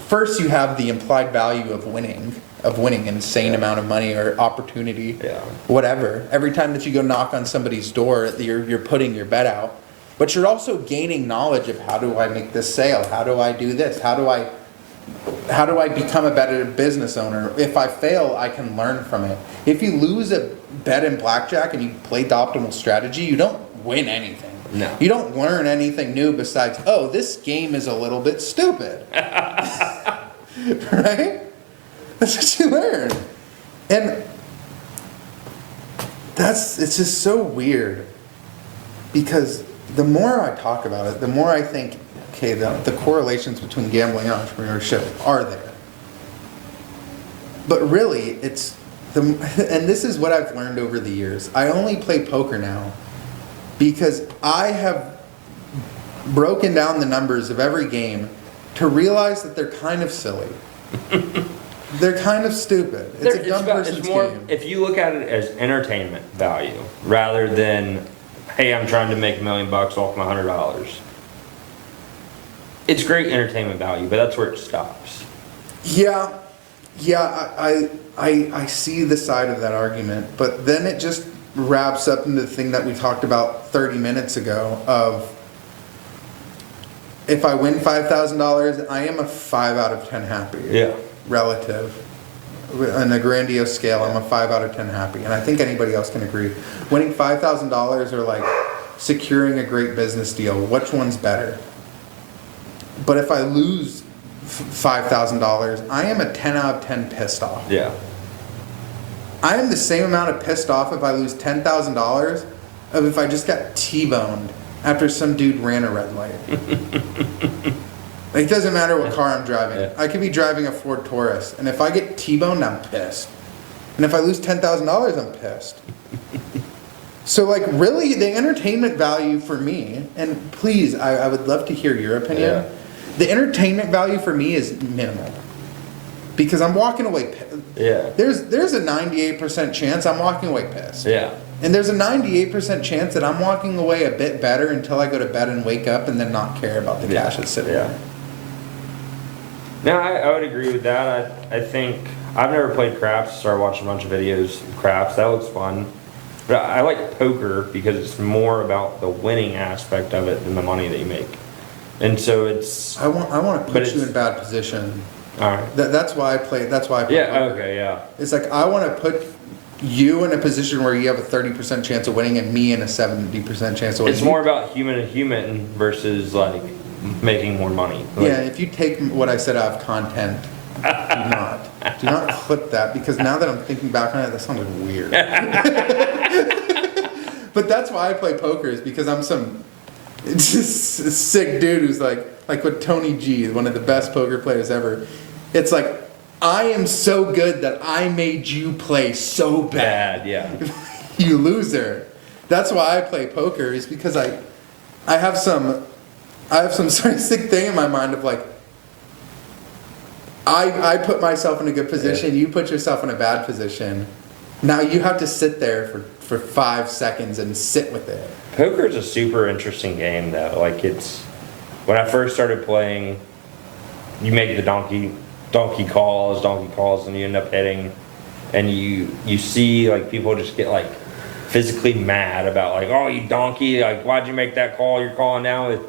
first you have the implied value of winning an insane amount of money or opportunity, Yeah. whatever. Every time that you go knock on somebody's door, you're putting your bet out. But you're also gaining knowledge of how do I make this sale? How do I do this? How do I become a better business owner? If I fail, I can learn from it. If you lose a bet in blackjack and you played the optimal strategy, you don't win anything. No. You don't learn anything new besides, oh, this game is a little bit stupid. Right? That's what you learn. And it's just so weird. Because the more I talk about it, the more I think, okay, the correlations between gambling and entrepreneurship are there. But really, and this is what I've learned over the years. I only play poker now because I have broken down the numbers of every game to realize that they're kind of silly. They're kind of stupid. It's a dumb person's game. If you look at it as entertainment value rather than, hey, I'm trying to make $1 million off my $100. It's great entertainment value, but that's where it stops. Yeah, I see the side of that argument, but then it just wraps up into the thing that we talked about 30 minutes ago of if I win $5,000, I am a 5 out of 10 happy. Yeah. Relative. On a grandiose scale, I'm a 5 out of 10 happy. And I think anybody else can agree. Winning $5,000 or like securing a great business deal, which one's better? But if I lose $5,000, I am a 10 out of 10 pissed off. Yeah. I am the same amount of pissed off if I lose $10,000 of if I just got T-boned after some dude ran a red light. It doesn't matter what car I'm driving. Yeah. I could be driving a Ford Taurus, and if I get T-boned, I'm pissed. And if I lose $10,000, I'm pissed. So, like, really, the entertainment value for me, and please, I would love to hear your opinion. Yeah. The entertainment value for me is minimal. Because I'm walking away Yeah. There's a 98% chance I'm walking away pissed. Yeah. And there's a 98% chance that I'm walking away a bit better until I go to bed and wake up and then not care about the cash that's sitting there. No, I would agree with that. I think I've never played craps, so I watched a bunch of videos of craps. That looks fun. But I like poker because it's more about the winning aspect of it than the money that you make. And so it's, I want to But put you it's- in bad position. all right. That's why I play. That's why I play. Yeah, poker. okay, yeah. It's like I want to put you in a position where you have a 30% chance of winning and me in a 70% chance of winning. It's more about human to human versus like making more money. Like, Yeah, if you take what I said out of content, do not clip that, because now that I'm thinking back on it, that sounded weird. But that's why I play poker, is because I'm some just a sick dude who's like with Tony G, one of the best poker players ever. It's like, I am so good that I made you play so bad. bad, yeah. You loser. That's why I play poker, is because I have some sort of sick thing in my mind of like, I put myself in a good position, you put yourself in a bad position. Now you have to sit there for 5 seconds and sit with it. Poker is a super interesting game though. Like it's, when I first started playing, you make the donkey calls, and you end up hitting, and you see like people just get like physically mad about like, oh, you donkey, like why'd you make that call? You're calling now with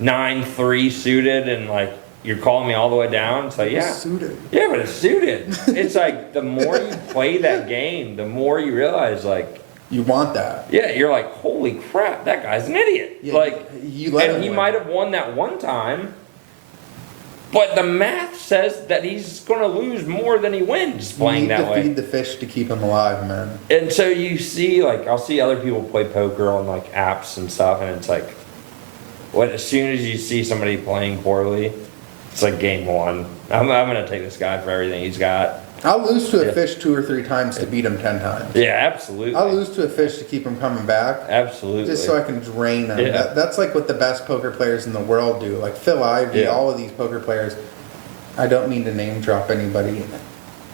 9-3 suited, and like you're calling me all the way down. It's like, yeah, It's suited. yeah, but it's suited. It's like the more you play that game, the more you realize like, You want that. yeah, you're like, holy crap, that guy's an idiot. Yeah, like, you let and him he win. might have won that one time, but the math says that he's going to lose more than he wins playing You need that to way. feed the fish to keep him alive, man. And so you see, like, I'll see other people play poker on like apps and stuff, and it's like, what? As soon as you see somebody playing poorly, it's like game one. I'm going to take this guy for everything he's got. I'll lose to a Yeah. fish 2 or 3 times to beat him 10 times. Yeah, absolutely. I'll lose to a fish to keep him coming back. Absolutely. Just so I can drain them. Yeah. That's like what the best poker players in the world do. Like Phil Ivey, Yeah. all of these poker players. I don't mean to name drop anybody.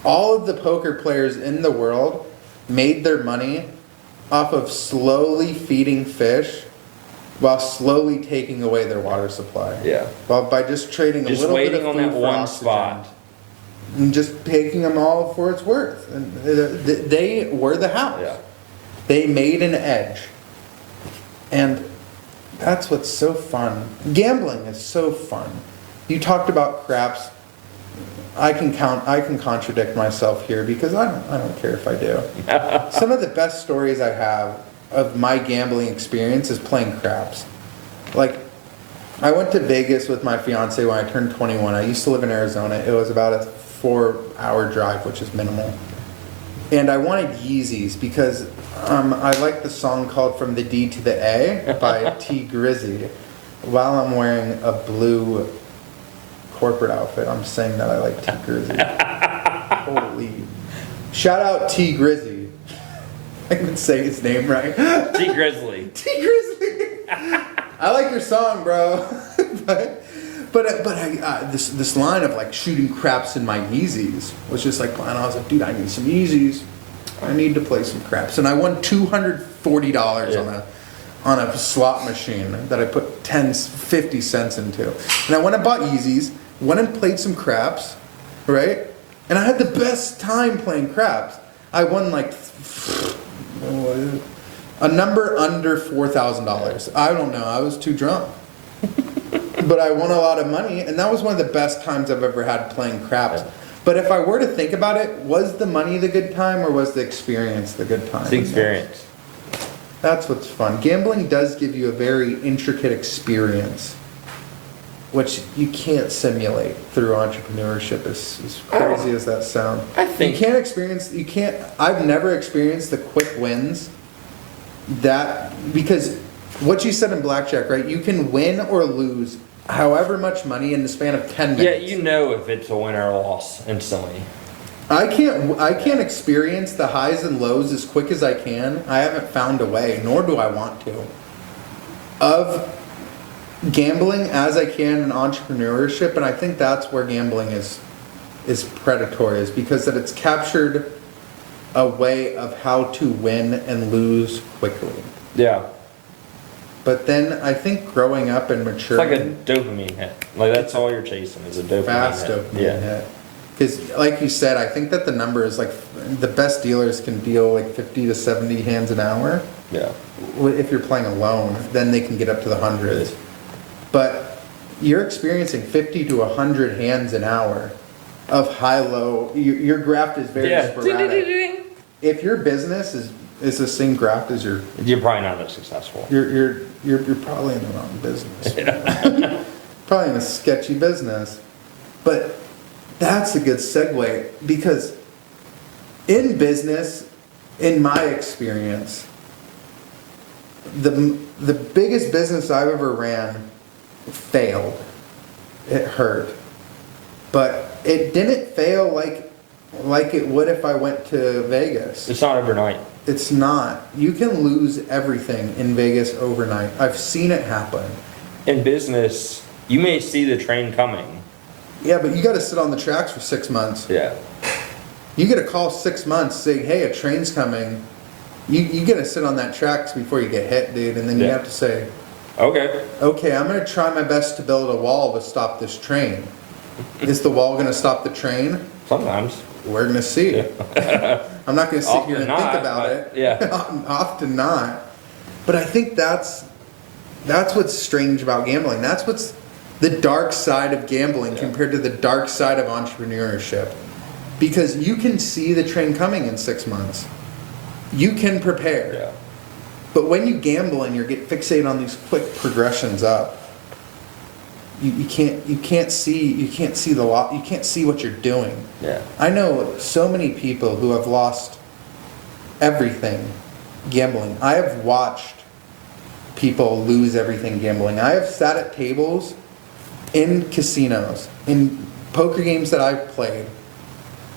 All of the poker players in the world made their money off of slowly feeding fish while slowly taking away their water supply. Yeah. Well, by just trading a Just little bit waiting of on food that for one oxygen. spot. And just taking them all for its worth. And they were the house. Yeah. They made an edge. And that's what's so fun. Gambling is so fun. You talked about craps. I can contradict myself here because I don't care if I do. Some of the best stories I have of my gambling experience is playing craps. Like, I went to Vegas with my fiance when I turned 21. I used to live in Arizona. It was about a 4-hour drive, which is minimal. And I wanted Yeezys because I like the song called From the D to the A by T Grizzy. While I'm wearing a blue corporate outfit, I'm saying that I like T Grizzy. Holy. Shout out T Grizzy. I can say his name right. T Grizzly. T Grizzly. I like your song, bro. but this line of like shooting craps in my Yeezys was just like, and I was like, dude, I need some Yeezys. I need to play some craps, and I won $240 on a slot machine that I put 50 cents into, and I went and bought Yeezys, went and played some craps, right? And I had the best time playing craps. I won like a number under $4,000. I don't know. I was too drunk. But I won a lot of money, and that was one of the best times I've ever had playing craps. But if I were to think about it, was the money the good time, or was the experience the good time? It's the experience. That's what's fun. Gambling does give you a very intricate experience, which you can't simulate through entrepreneurship, as crazy as that sounds. I think- I've never experienced the quick wins because what you said in blackjack, right? You can win or lose however much money in the span of 10 Yeah, minutes. you know if it's a win or a loss instantly. I can't experience the highs and lows as quick as I can. I haven't found a way, nor do I want to, of gambling as I can in entrepreneurship, and I think that's where gambling is predatory, is because that it's captured a way of how to win and lose quickly. Yeah. But then I think growing up and It's like a maturing, dopamine hit. Like that's all you're chasing is a dopamine fast hit. dopamine Yeah. hit. Because like you said, I think that the number is like the best dealers can deal like 50 to 70 hands an hour. Yeah. If you're playing alone, then they can get up to the hundreds. But you're experiencing 50 to 100 hands an hour of high-low. Your graft is very Yeah. sporadic. If your business is the same graft as your, You're probably not that successful. you're probably in the wrong business. Probably in a sketchy business. But that's a good segue, because in business, in my experience, the biggest business I've ever ran failed. It hurt. But it didn't fail like it would if I went to Vegas. It's not overnight. It's not. You can lose everything in Vegas overnight. I've seen it happen. In business, you may see the train coming. Yeah, but you got to sit on the tracks for 6 months. Yeah. You get a call 6 months saying, hey, a train's coming. You got to sit on that tracks before you get hit, dude. And then you Yeah. have to say, Okay. okay, I'm going to try my best to build a wall to stop this train. Is the wall going to stop the train? Sometimes. We're going to see. I'm not going to sit Often here and not, think about but, it. yeah. Often not. But I think that's what's strange about gambling. That's what's the dark side of gambling compared to the dark side of entrepreneurship. Because you can see the train coming in 6 months. You can prepare. Yeah. But when you gamble and you get fixated on these quick progressions up, you can't see the lot. You can't see what you're doing. Yeah. I know so many people who have lost everything gambling. I have watched people lose everything gambling. I have sat at tables in casinos, in poker games that I've played,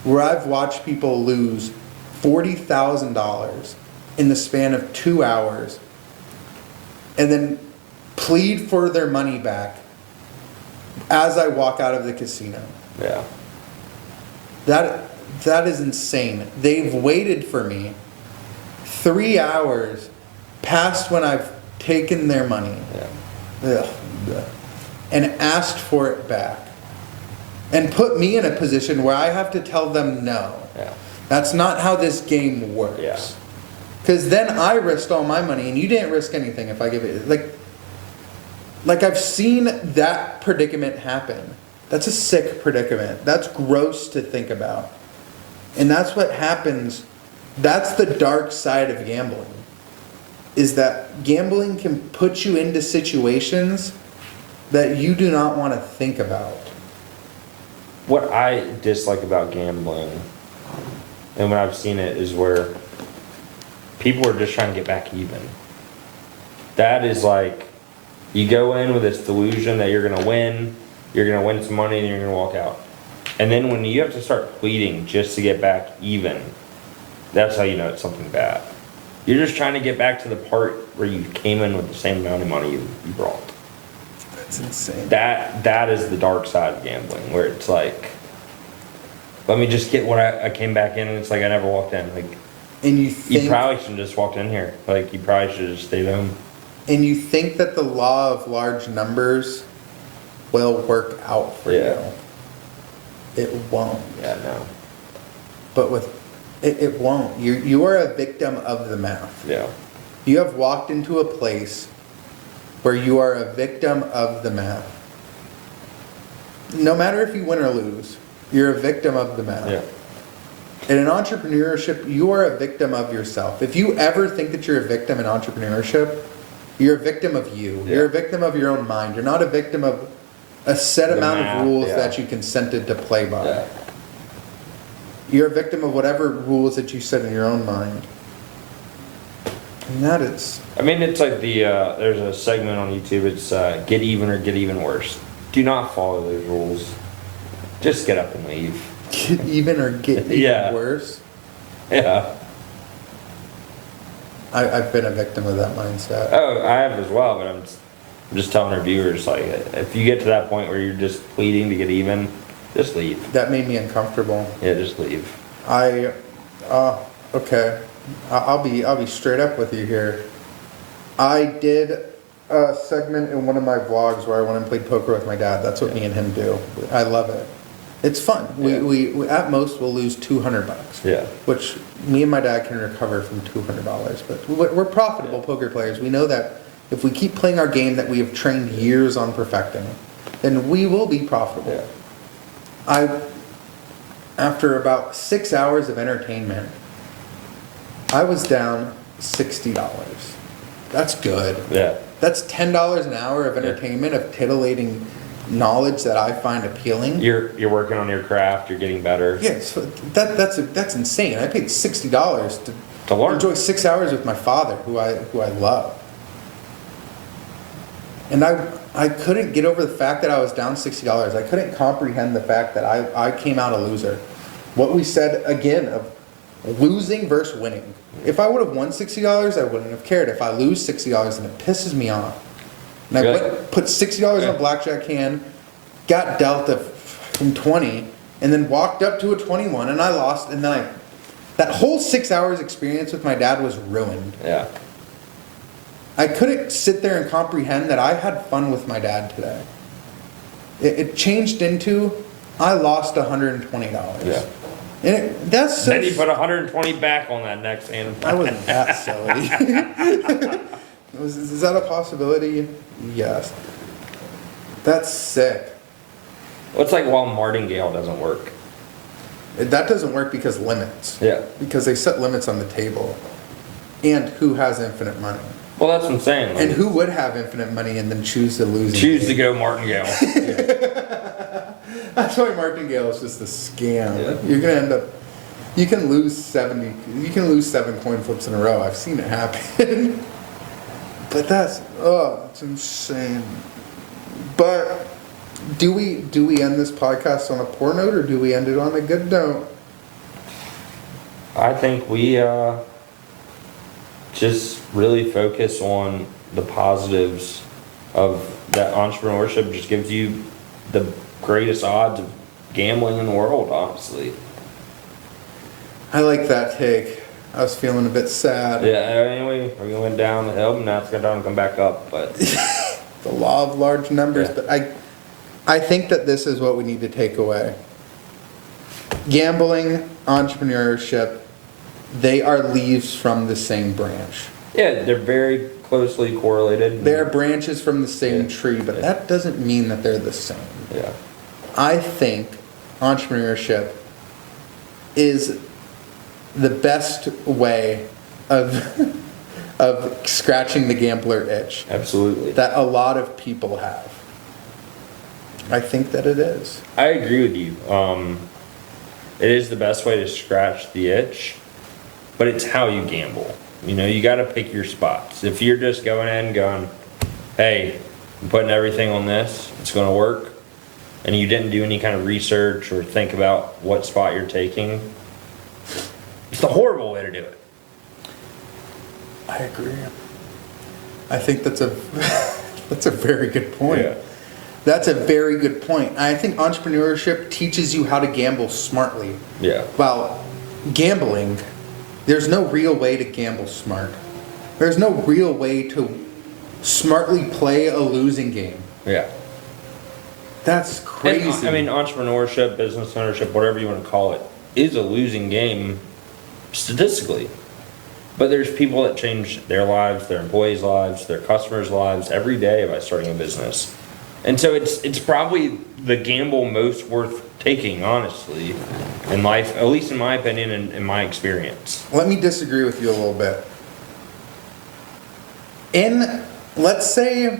where I've watched people lose $40,000 in the span of 2 hours and then plead for their money back as I walk out of the casino. Yeah. That is insane. They've waited for me 3 hours past when I've taken their money. Yeah. Ugh. And asked for it back. And put me in a position where I have to tell them no. Yeah. That's not how this game works. Yeah. Because then I risked all my money and you didn't risk anything if I give it. Like I've seen that predicament happen. That's a sick predicament. That's gross to think about. And that's what happens. That's the dark side of gambling. Is that gambling can put you into situations that you do not want to think about. What I dislike about gambling, and when I've seen it, is where people are just trying to get back even. That is like, you go in with this delusion that you're gonna win some money, and you're gonna walk out. And then when you have to start pleading just to get back even, that's how you know it's something bad. You're just trying to get back to the part where you came in with the same amount of money you brought. That's insane. That is the dark side of gambling, where it's like, let me just get what I came back in, and it's like I never walked in. Like, And you you probably shouldn't just walked in here. Like, you probably should have just stayed home. And you think that the law of large numbers will work out for you. It won't. Yeah, no. But it won't. You are a victim of the math. Yeah. You have walked into a place where you are a victim of the math. No matter if you win or lose, you're a victim of the math. Yeah. And in entrepreneurship, you are a victim of yourself. If you ever think that you're a victim in entrepreneurship, you're a victim of you. Yeah. You're a victim of your own mind. You're not a victim of a set The amount math, of rules yeah. that you consented to play by. Yeah. You're a victim of whatever rules that you set in your own mind. And that is... I mean, it's like there's a segment on YouTube, it's get even or get even worse. Do not follow those rules. Just get up and leave. Get even or get even Yeah. worse. Yeah. I've been a victim of that mindset. Oh, I have as well, but I'm just telling our viewers, like, if you get to that point where you're just pleading to get even, just leave. That made me uncomfortable. Yeah, just leave. Okay. I'll be straight up with you here. I did a segment in one of my vlogs where I went and played poker with my dad. That's what me and him do. I love it. It's fun. Yeah. We at most will lose $200. Yeah. Which me and my dad can recover from $200. But we're profitable poker players. We know that if we keep playing our game that we have trained years on perfecting, then we will be profitable. Yeah. After about 6 hours of entertainment, I was down $60. That's good. Yeah. That's $10 an hour of entertainment, of titillating knowledge that I find appealing. You're working on your craft. You're getting better. Yes, that's insane. I paid $60 To learn. enjoy 6 hours with my father, who I love. And I couldn't get over the fact that I was down $60. I couldn't comprehend the fact that I came out a loser. What we said again of losing versus winning. If I would have won $60, I wouldn't have cared. If I lose $60, then it pisses me off. And I Really? put $60 on a blackjack hand, got dealt a from 20, and then walked up to a 21, and I lost. And then that whole 6 hours experience with my dad was ruined. Yeah. I couldn't sit there and comprehend that I had fun with my dad today. It changed into, I lost $120. Yeah. And that's so. Then you put 120 back on that next hand. I wasn't that silly. Is that a possibility? Yes. That's sick. Well, it's like while martingale doesn't work. That doesn't work because limits. Yeah. Because they set limits on the table. And who has infinite money? Well, that's what I'm saying. Like, And who would have infinite money and then choose to lose? choose to go martingale. That's why martingale is just a scam. Yeah. You're gonna end up. You can lose 70. You can lose 7 coin flips in a row. I've seen it happen. But it's insane. But do we end this podcast on a poor note, or do we end it on a good note? I think we just really focus on the positives of that. Entrepreneurship just gives you the greatest odds of gambling in the world, honestly. I like that take. I was feeling a bit sad. Yeah, anyway, we went down the hill, and now it's going to come back up. But The law of large numbers. Yeah. But I think that this is what we need to take away. Gambling, entrepreneurship, they are leaves from the same branch. yeah, they're very closely correlated. They're branches from the same Yeah. tree, but Yeah. that doesn't mean that they're the same. Yeah. I think entrepreneurship is the best way of of scratching the gambler itch Absolutely. that a lot of people have. I think that it is. I agree with you. It is the best way to scratch the itch, but it's how you gamble. You know, you got to pick your spots. If you're just going in going, hey, I'm putting everything on this, it's going to work, and you didn't do any kind of research or think about what spot you're taking, it's the horrible way to do it. I agree. I think that's a that's a very good point. Yeah. That's a very good point. I think entrepreneurship teaches you how to gamble smartly. Yeah. While gambling, there's no real way to gamble smart. There's no real way to smartly play a losing game. Yeah. That's crazy. And, I mean, entrepreneurship, business ownership, whatever you want to call it, is a losing game statistically. But there's people that change their lives, their employees' lives, their customers' lives every day by starting a business. And so it's probably the gamble most worth taking, honestly, in life, at least in my opinion and in my experience. Let me disagree with you a little bit. In, let's say,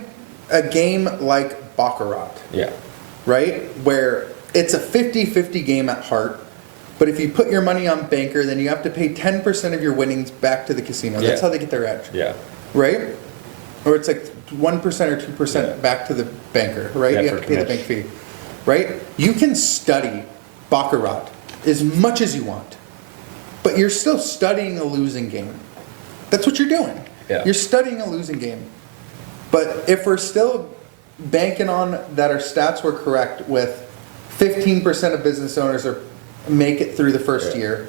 a game like Baccarat, Yeah. right? Where it's a 50-50 game at heart, but if you put your money on Banker, then you have to pay 10% of your winnings back to the casino. That's Yeah. how they get their edge, Yeah. right? Or it's like 1% or 2% Yeah. back to the banker, right? Yeah, You for have to pay the bank commission. fee, right? You can study Baccarat as much as you want, but you're still studying a losing game. That's what you're doing. Yeah. You're studying a losing game. But if we're still banking on that our stats were correct with 15% of business owners make it through the first Yeah. year,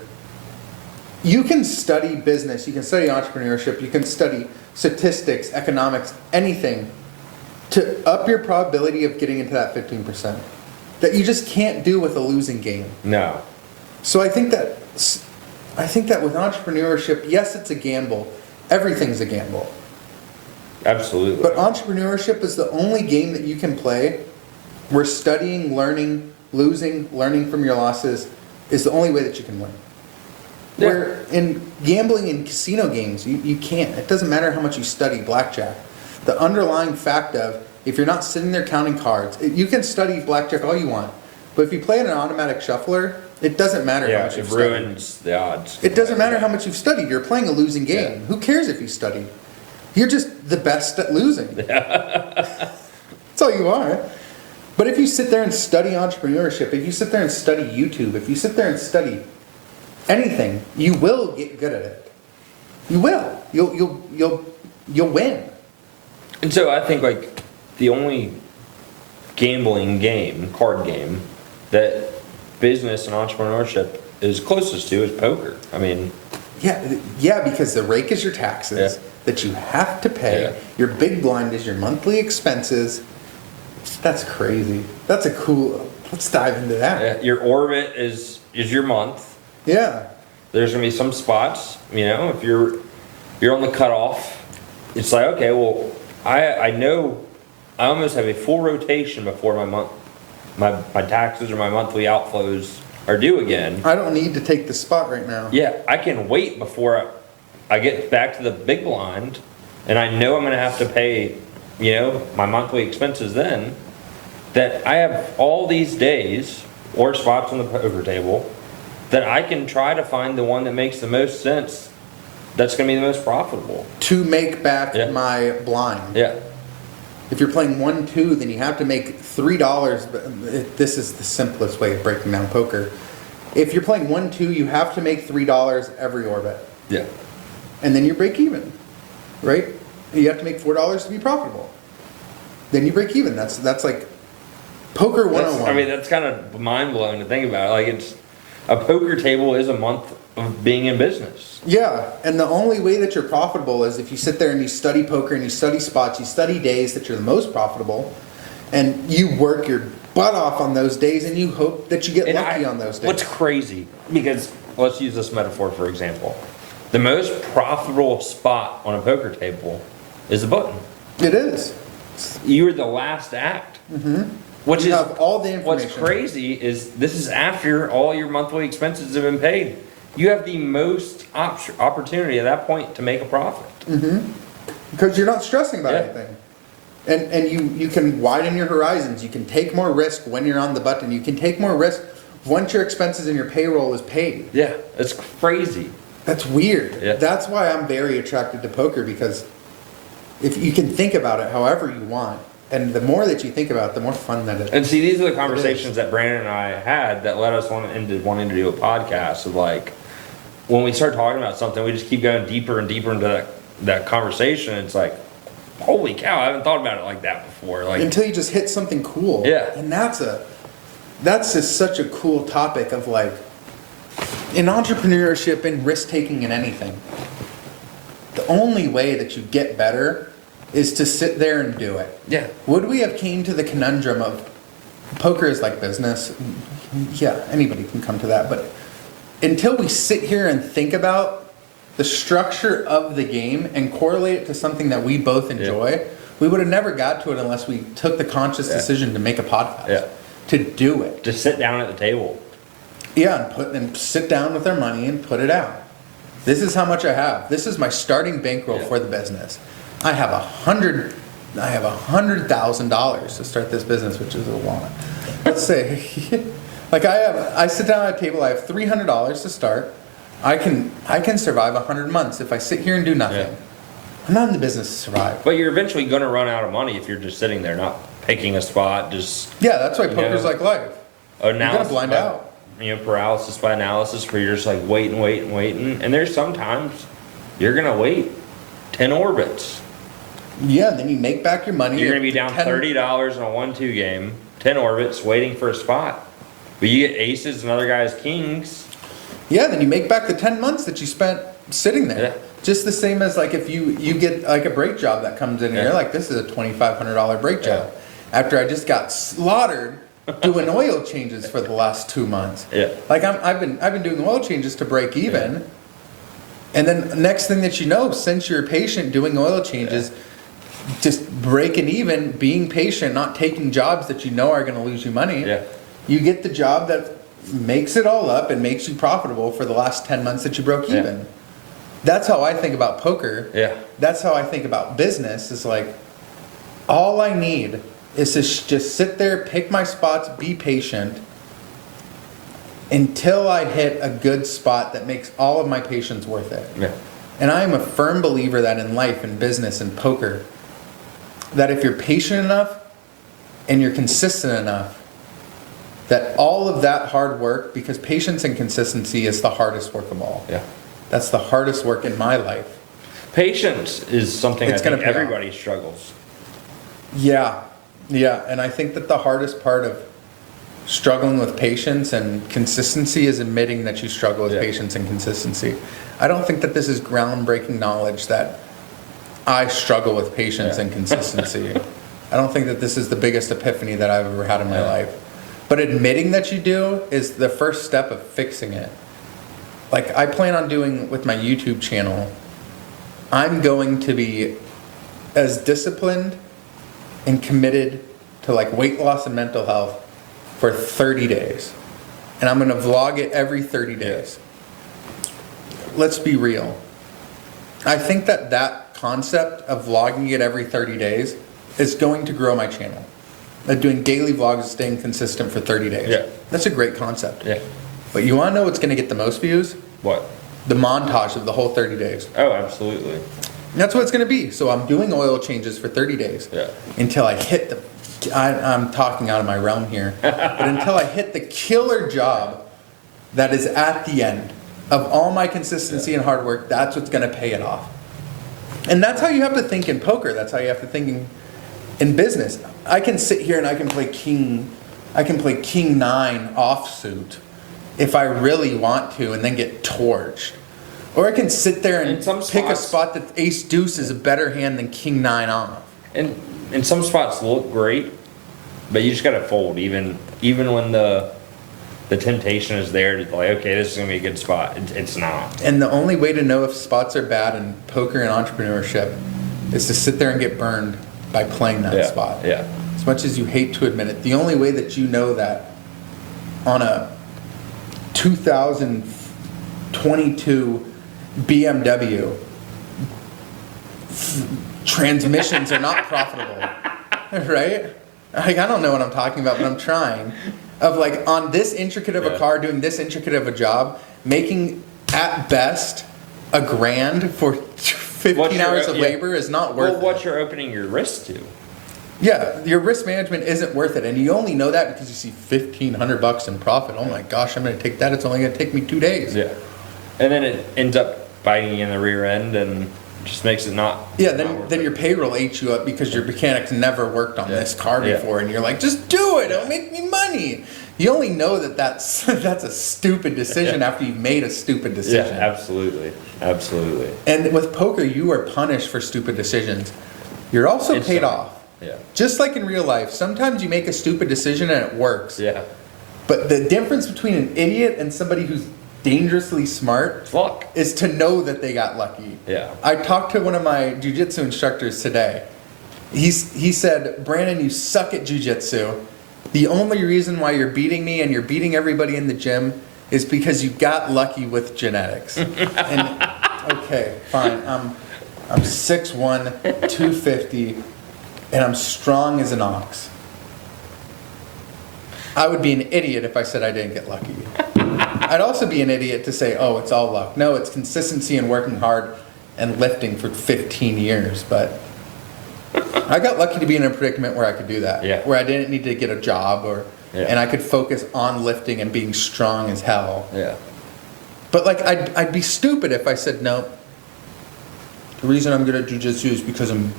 you can study business, you can study entrepreneurship, you can study statistics, economics, anything to up your probability of getting into that 15% that you just can't do with a losing game. No. So I think that with entrepreneurship, yes, it's a gamble. Everything's a gamble. Absolutely. But entrepreneurship is the only game that you can play where studying, learning, losing, learning from your losses is the only way that you can win. Yeah. Where in gambling and casino games, you can't. It doesn't matter how much you study blackjack. The underlying fact of, if you're not sitting there counting cards, you can study blackjack all you want, but if you play in an automatic shuffler, it doesn't matter how Yeah, much it you've studied. ruins the odds. It doesn't matter how much you've studied. You're playing a losing game. Yeah. Who cares if you studied? You're just the best at losing. That's all you are. But if you sit there and study entrepreneurship, if you sit there and study YouTube, if you sit there and study anything, you will get good at it. You will. You'll win. And so I think like the only gambling game, card game, that business and entrepreneurship is closest to is poker. I mean, Yeah, because the rake is your taxes that you have to pay. Yeah. Your big blind is your monthly expenses. That's crazy. That's a cool. Let's dive into that. your orbit is your month. Yeah. There's gonna be some spots, if you're on the cutoff, it's like, okay, well, I know I almost have a full rotation before my taxes or my monthly outflows are due again. I don't need to take the spot right now. Yeah, I can wait before I get back to the big blind, and I know I'm gonna have to pay, my monthly expenses then. That I have all these days or spots on the poker table that I can try to find the one that makes the most sense. That's gonna be the most profitable. To make back Yeah. my blind. Yeah. If you're playing 1-2, then you have to make $3. This is the simplest way of breaking down poker. If you're playing 1-2, you have to make $3 every orbit. Yeah. And then you break even, right? You have to make $4 to be profitable. Then you break even. That's like poker 101. That's kind of mind blowing to think about. Like, it's a poker table is a month of being in business. Yeah, and the only way that you're profitable is if you sit there and you study poker and you study spots, you study days that you're the most profitable, and you work your butt off on those days and you hope that you get lucky on those days. What's crazy, because let's use this metaphor for example. The most profitable spot on a poker table is the button. It is. You're the last act. Mm-hmm. Which You is have all the information. What's crazy is this is after all your monthly expenses have been paid. You have the most opportunity at that point to make a profit. Because you're not stressing about Yeah. anything. And you can widen your horizons. You can take more risk when you're on the button. You can take more risk once your expenses and your payroll is paid. Yeah, it's crazy. That's weird. Yeah. That's why I'm very attracted to poker, because if you can think about it however you want, and the more that you think about it, the more fun that it is. And see, these are the conversations that Brandon and I had that led us into wanting to do a podcast of like, when we start talking about something, we just keep going deeper and deeper into that conversation. It's like, holy cow, I haven't thought about it like that before. Like, Until you just hit something cool. Yeah. And that's just such a cool topic of like, in entrepreneurship and risk taking in anything, the only way that you get better is to sit there and do it. yeah, Would we have came to the conundrum of poker is like business? Yeah, anybody can come to that. But until we sit here and think about the structure of the game and correlate it to something that we both enjoy, we would have never got to it unless we took the conscious decision to make a podcast. Yeah. To do it. just sit down at the table. Yeah, and sit down with our money and put it out. This is how much I have. This is my starting bankroll for the business. I have $100,000 to start this business, which is a lot. Let's say, like I sit down at a table. I have $300 to start. I can survive 100 months if I sit here and do nothing. Yeah. I'm not in the business to survive. But you're eventually going to run out of money if you're just sitting there, not picking a spot, just Yeah, that's why poker's know, like life. You're gonna blind out. Paralysis by analysis, where you're just like waiting. And there's sometimes you're going to wait 10 orbits. Yeah, and then you make back your money. You're going to be down $30 on a 1-2 game, 10 orbits, waiting for a spot. But you get aces and other guys kings. Yeah, then you make back the 10 months that you spent sitting there. Yeah. Just the same as like if you get like a break job that comes in and you're like, this is a $2,500 break job. After I just got slaughtered doing oil changes for the last 2 months. Yeah. Like I've been doing oil changes to break even. Yeah. And then next thing that you know, since you're a patient doing oil changes, just breaking even, being patient, not taking jobs that you know are going to lose you money. Yeah. You get the job that makes it all up and makes you profitable for the last 10 months that you broke Yeah. even. That's how I think about poker. Yeah. That's how I think about business. Is like, all I need is to just sit there, pick my spots, be patient until I hit a good spot that makes all of my patience worth it. Yeah. And I am a firm believer that in life, in business, in poker, that if you're patient enough and you're consistent enough, that all of that hard work, because patience and consistency is the hardest work of all. Yeah. That's the hardest work in my life. Patience is something It's I think gonna pay off. everybody struggles. Yeah, and I think that the hardest part of struggling with patience and consistency is admitting that you struggle with Yeah. patience and consistency. I don't think that this is groundbreaking knowledge that I struggle with patience Yeah. and consistency. I don't think that this is the biggest epiphany that I've ever had in my Yeah. life. But admitting that you do is the first step of fixing it. Like I plan on doing with my YouTube channel, I'm going to be as disciplined and committed to like weight loss and mental health for 30 days. And I'm going to vlog it every 30 days. Let's be real. I think that that concept of vlogging it every 30 days is going to grow my channel. Doing daily vlogs, staying consistent for 30 days. Yeah. That's a great concept. Yeah. But you want to know what's going to get the most views? What? The montage of the whole 30 days. Oh, absolutely. That's what it's going to be. So I'm doing oil changes for 30 days. Yeah. Until I hit the, I'm talking out of my realm here, but until I hit the killer job that is at the end of all my consistency and hard work, that's what's going to pay it off. And that's how you have to think in poker. That's how you have to think in business. I can sit here and I can play king 9 offsuit if I really want to and then get torched. Or I can sit there and In some pick a spots- spot that ace deuce is a better hand than king 9 off. And some spots look great, but you just gotta fold even when the temptation is there to like, okay, this is gonna be a good spot. It's not. And the only way to know if spots are bad in poker and entrepreneurship is to sit there and get burned by playing that Yeah. spot. Yeah. As much as you hate to admit it, the only way that you know that on a 2022 BMW, transmissions are not profitable, right? Like, I don't know what I'm talking about, but I'm trying. Of like on this intricate of a Yeah. car, doing this intricate of a job, making at best $1,000 for 15 hours of labor is not worth Well, what it. you're opening your wrist to. Yeah, your risk management isn't worth it, and you only know that because you see $1,500 in profit. Oh my gosh, I'm going to take that. It's only going to take me 2 days. Yeah. And then it ends up biting you in the rear end and just makes it not. Yeah, not then worth then it. your payroll ate you up because your mechanics never worked on Yeah. this car Yeah. before, and you're like, just do it. It'll make me money. You only know that that's that's a stupid decision Yeah. after you've made a stupid Yeah, decision. absolutely, absolutely. And with poker, you are punished for stupid decisions. You're also It's paid so- off. Yeah. Just like in real life, sometimes you make a stupid decision and it works. Yeah. But the difference between an idiot and somebody who's dangerously smart It's luck. is to know that they got lucky. Yeah. I talked to one of my jujitsu instructors today. He said, Brandon, you suck at jujitsu. The only reason why you're beating me and you're beating everybody in the gym is because you got lucky with genetics. And okay, fine. I'm 6'1", 250, and I'm strong as an ox. I would be an idiot if I said I didn't get lucky. I'd also be an idiot to say, oh, it's all luck. No, it's consistency and working hard and lifting for 15 years. But I got lucky to be in a predicament where I could do that. Yeah. Where I didn't need to get a job Yeah. and I could focus on lifting and being strong as hell. Yeah. But like, I'd be stupid if I said, no, the reason I'm good at jujitsu is because I'm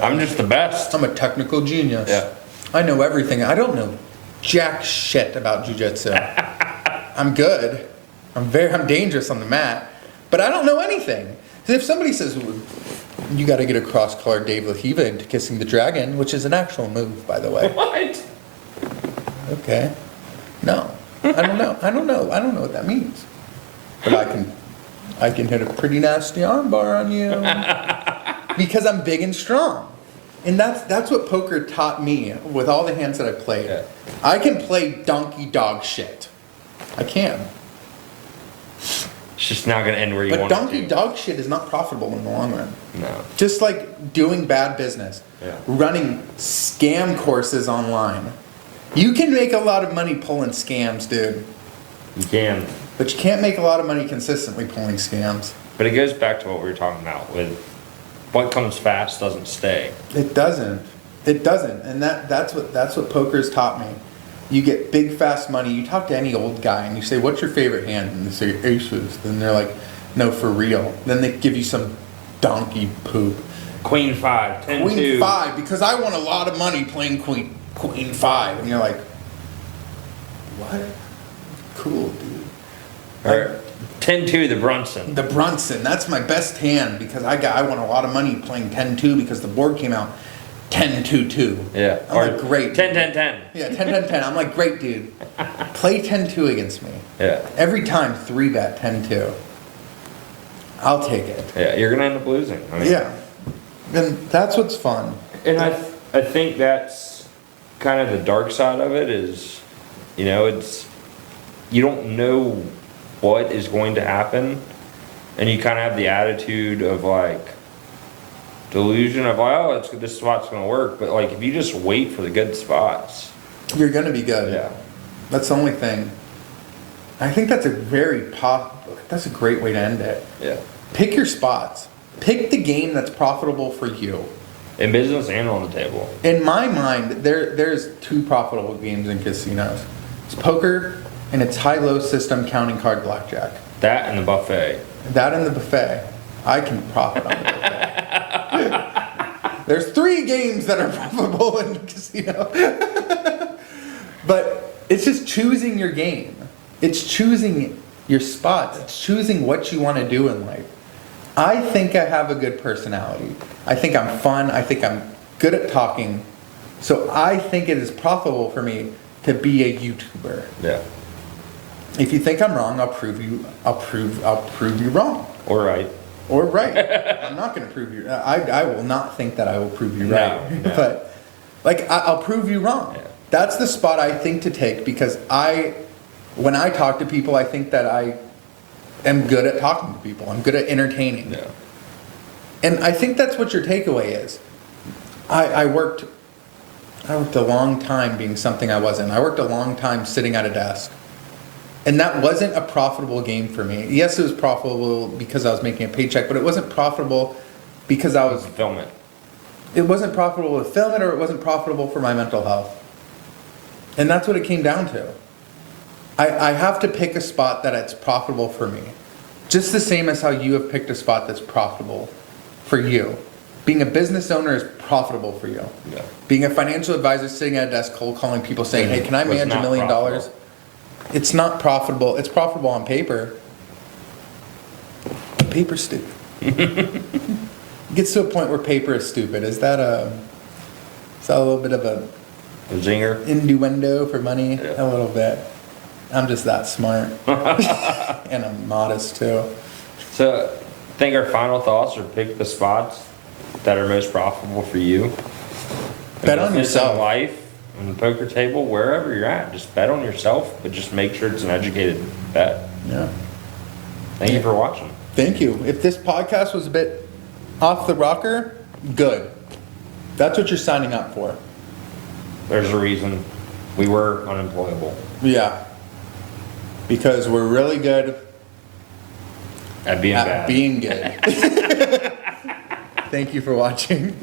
I'm just the best. a technical genius. Yeah. I know everything. I don't know jack shit about jujitsu. I'm good. I'm dangerous on the mat, but I don't know anything. So if somebody says, well, you got to get a cross-collar Dave LaHiva into kissing the dragon, which is an actual move, by the way. What? Okay. No. I don't know. I don't know what that means. But I can hit a pretty nasty armbar on you because I'm big and strong. And that's what poker taught me with all the hands that I played. Yeah. I can play donkey dog shit. I can. It's just not gonna end where you But want it donkey to. dog shit is not profitable in the long run. No. Just like doing bad business, Yeah. running scam courses online. You can make a lot of money pulling scams, dude. You can. But you can't make a lot of money consistently pulling scams. But it goes back to what we were talking about with what comes fast doesn't stay. It doesn't. It doesn't. And that's what poker's taught me. You get big fast money. You talk to any old guy and you say, "What's your favorite hand?" And they say aces. Then they're like, "No, for real." Then they give you some donkey poop. Queen 5, 10 Queen 2. 5, because I won a lot of money playing Queen 5. And you're like, what? Cool, dude. Or 10-2, the Brunson. The Brunson, that's my best hand because I won a lot of money playing 10-2 because the board came out 10-2-2. Yeah. I'm Or like, great. 10-10-10. Yeah, 10-10-10. I'm like, great, dude. Play 10-2 against me. Yeah. Every time, 3-bet 10-2. I'll take it. Yeah, you're gonna end up losing. I mean, Yeah. And that's what's fun. And I think that's kind of the dark side of it is, you know, it's, you don't know what is going to happen, and you kind of have the attitude of like delusion of like, oh, this spot's gonna work, but like if you just wait for the good spots. You're going to be good. Yeah. That's the only thing. I think that's that's a great way to end it. Yeah. Pick your spots. Pick the game that's profitable for you. In business and on the table. In my mind, there's two profitable games in casinos. It's poker and it's high-low system counting card blackjack. That and the buffet. That and the buffet. I can profit on the buffet. There's 3 games that are profitable in the casino. But it's just choosing your game. It's choosing your spots. It's choosing what you want to do in life. I think I have a good personality. I think I'm fun. I think I'm good at talking. So I think it is profitable for me to be a YouTuber. Yeah. If you think I'm wrong, I'll prove you wrong. Or right. Or right. I'm not going to prove you. I will not think that I will prove you right. No. But like I'll prove you wrong. Yeah. That's the spot I think to take because when I talk to people, I think that I am good at talking to people. I'm good at entertaining. Yeah. And I think that's what your takeaway is. I worked a long time being something I wasn't. I worked a long time sitting at a desk. And that wasn't a profitable game for me. Yes, it was profitable because I was making a paycheck, but it wasn't profitable because I was... Film it. It wasn't profitable to film it or it wasn't profitable for my mental health. And that's what it came down to. I have to pick a spot that it's profitable for me. Just the same as how you have picked a spot that's profitable for you. Being a business owner is profitable for you. Yeah. Being a financial advisor sitting at a desk cold calling people saying, hey, can I Was manage not $1 million? profitable. It's not profitable. It's profitable on paper. Paper's stupid. It gets to a point where paper is stupid. Is that a little bit of a Zinger. innuendo for money? Yeah. A little bit. I'm just that smart. And I'm modest too. So, I think our final thoughts are pick the spots that are most profitable for you. Bet on Business yourself. and life, on the poker table, wherever you're at. Just bet on yourself, but just make sure it's an educated bet. Yeah. Thank you for watching. Thank you. If this podcast was a bit off the rocker, good. That's what you're signing up for. There's a reason we were unemployable. Yeah. Because we're really good At being at bad. being good. Thank you for watching.